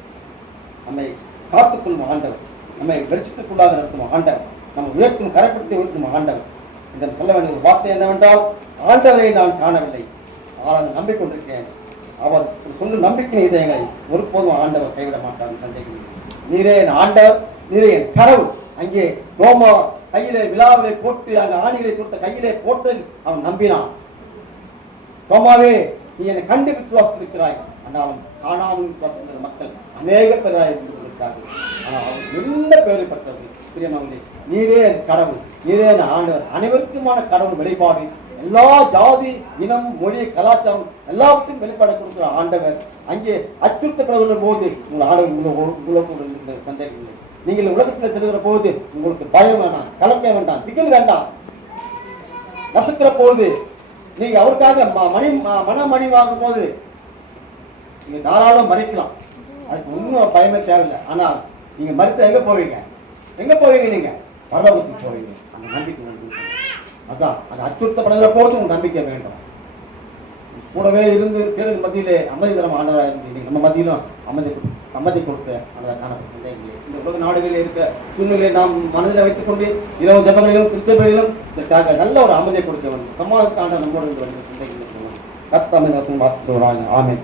நம்மை காத்துக்கொள்ளும் ஆண்டவர், நம்மை வெளிச்சத்துக்குள்ளாக நடத்தும் ஆண்டவர், நம்ம உயர்த்தும் கரைப்படுத்தி உயர்த்தும் ஆண்டவர். இதன் சொல்ல வேண்டிய ஒரு வார்த்தை என்னவென்றால், ஆண்டவரை நான் காணவில்லை, ஆனால் நம்பிக்கொண்டிருக்கேன். அவர் சொல்லும் நம்பிக்கை இதயங்களை ஒருபோதும் ஆண்டவர் கைவிட மாட்டார். சந்தேகம். நீரே என் ஆண்டவர், நீரே என் கடவுள். அங்கே ரோமா கையிலே விழாவிலே போட்டு அங்கே ஆணிகளை கொடுத்த கையிலே போட்டு அவன் நம்பினான். ரோமாவே, நீ என்னை கண்டு விசுவாசித்திருக்கிறாய், ஆனாலும் காணாமல் விசுவாசிக்கிற மக்கள் அநேக பேராக இருந்து கொண்டிருக்கிறார்கள். ஆனால் அவர் எந்த பேரை பட்டவர்கள். பிரியமானவர்களே, நீரே என் கடவுள், நீரே என் ஆண்டவர். அனைவருக்குமான கடவுள் வெளிப்பாடு. எல்லா ஜாதி, இனம், மொழி, கலாச்சாரம் எல்லாவற்றையும் வெளிப்பாடு கொடுக்கிற ஆண்டவர். அங்கே அச்சுறுத்தப்படுகிற போது உங்கள் ஆண்டவர் உங்களோடு சந்தேகம் இல்லை. நீங்கள் உலகத்தில் செல்கிற போது உங்களுக்கு பயம் வேண்டாம், கலக்க வேண்டாம், திகில் வேண்டாம். நசுக்கிற போது நீங்க அவருக்காக மனமணி வாங்கும் போது நீங்க தாராளம் மறிக்கலாம். அதுக்கு ஒன்றும் பயமே தேவையில்லை. ஆனால் நீங்க மறுத்து எங்க போவீங்க? நீங்க பரலோகத்துக்கு போவீங்க. அந்த நம்பிக்கை அதான் அது அச்சுறுத்தப்படுகிற போது உங்க நம்பிக்கை வேண்டும். கூடவே இருந்து தேர்தல் மத்தியிலே அமைதி தரம் ஆண்டவராக இருந்து நம்ம மத்தியிலும் அமைதி கொடுத்த ஆண்டவராக காணப்பட்ட இந்த உலக நாடுகளில் இருக்க சூழ்நிலையை நாம் மனதில் வைத்துக் கொண்டு இரவு ஜபங்களிலும் திருச்சபைகளிலும் இதற்காக நல்ல ஒரு அமைதியை கொடுக்க வேண்டும். சமாதான நம்மளோடு வந்து சந்தைகள் கர்த்தர் அமைதி வாசித்து ஆமென்.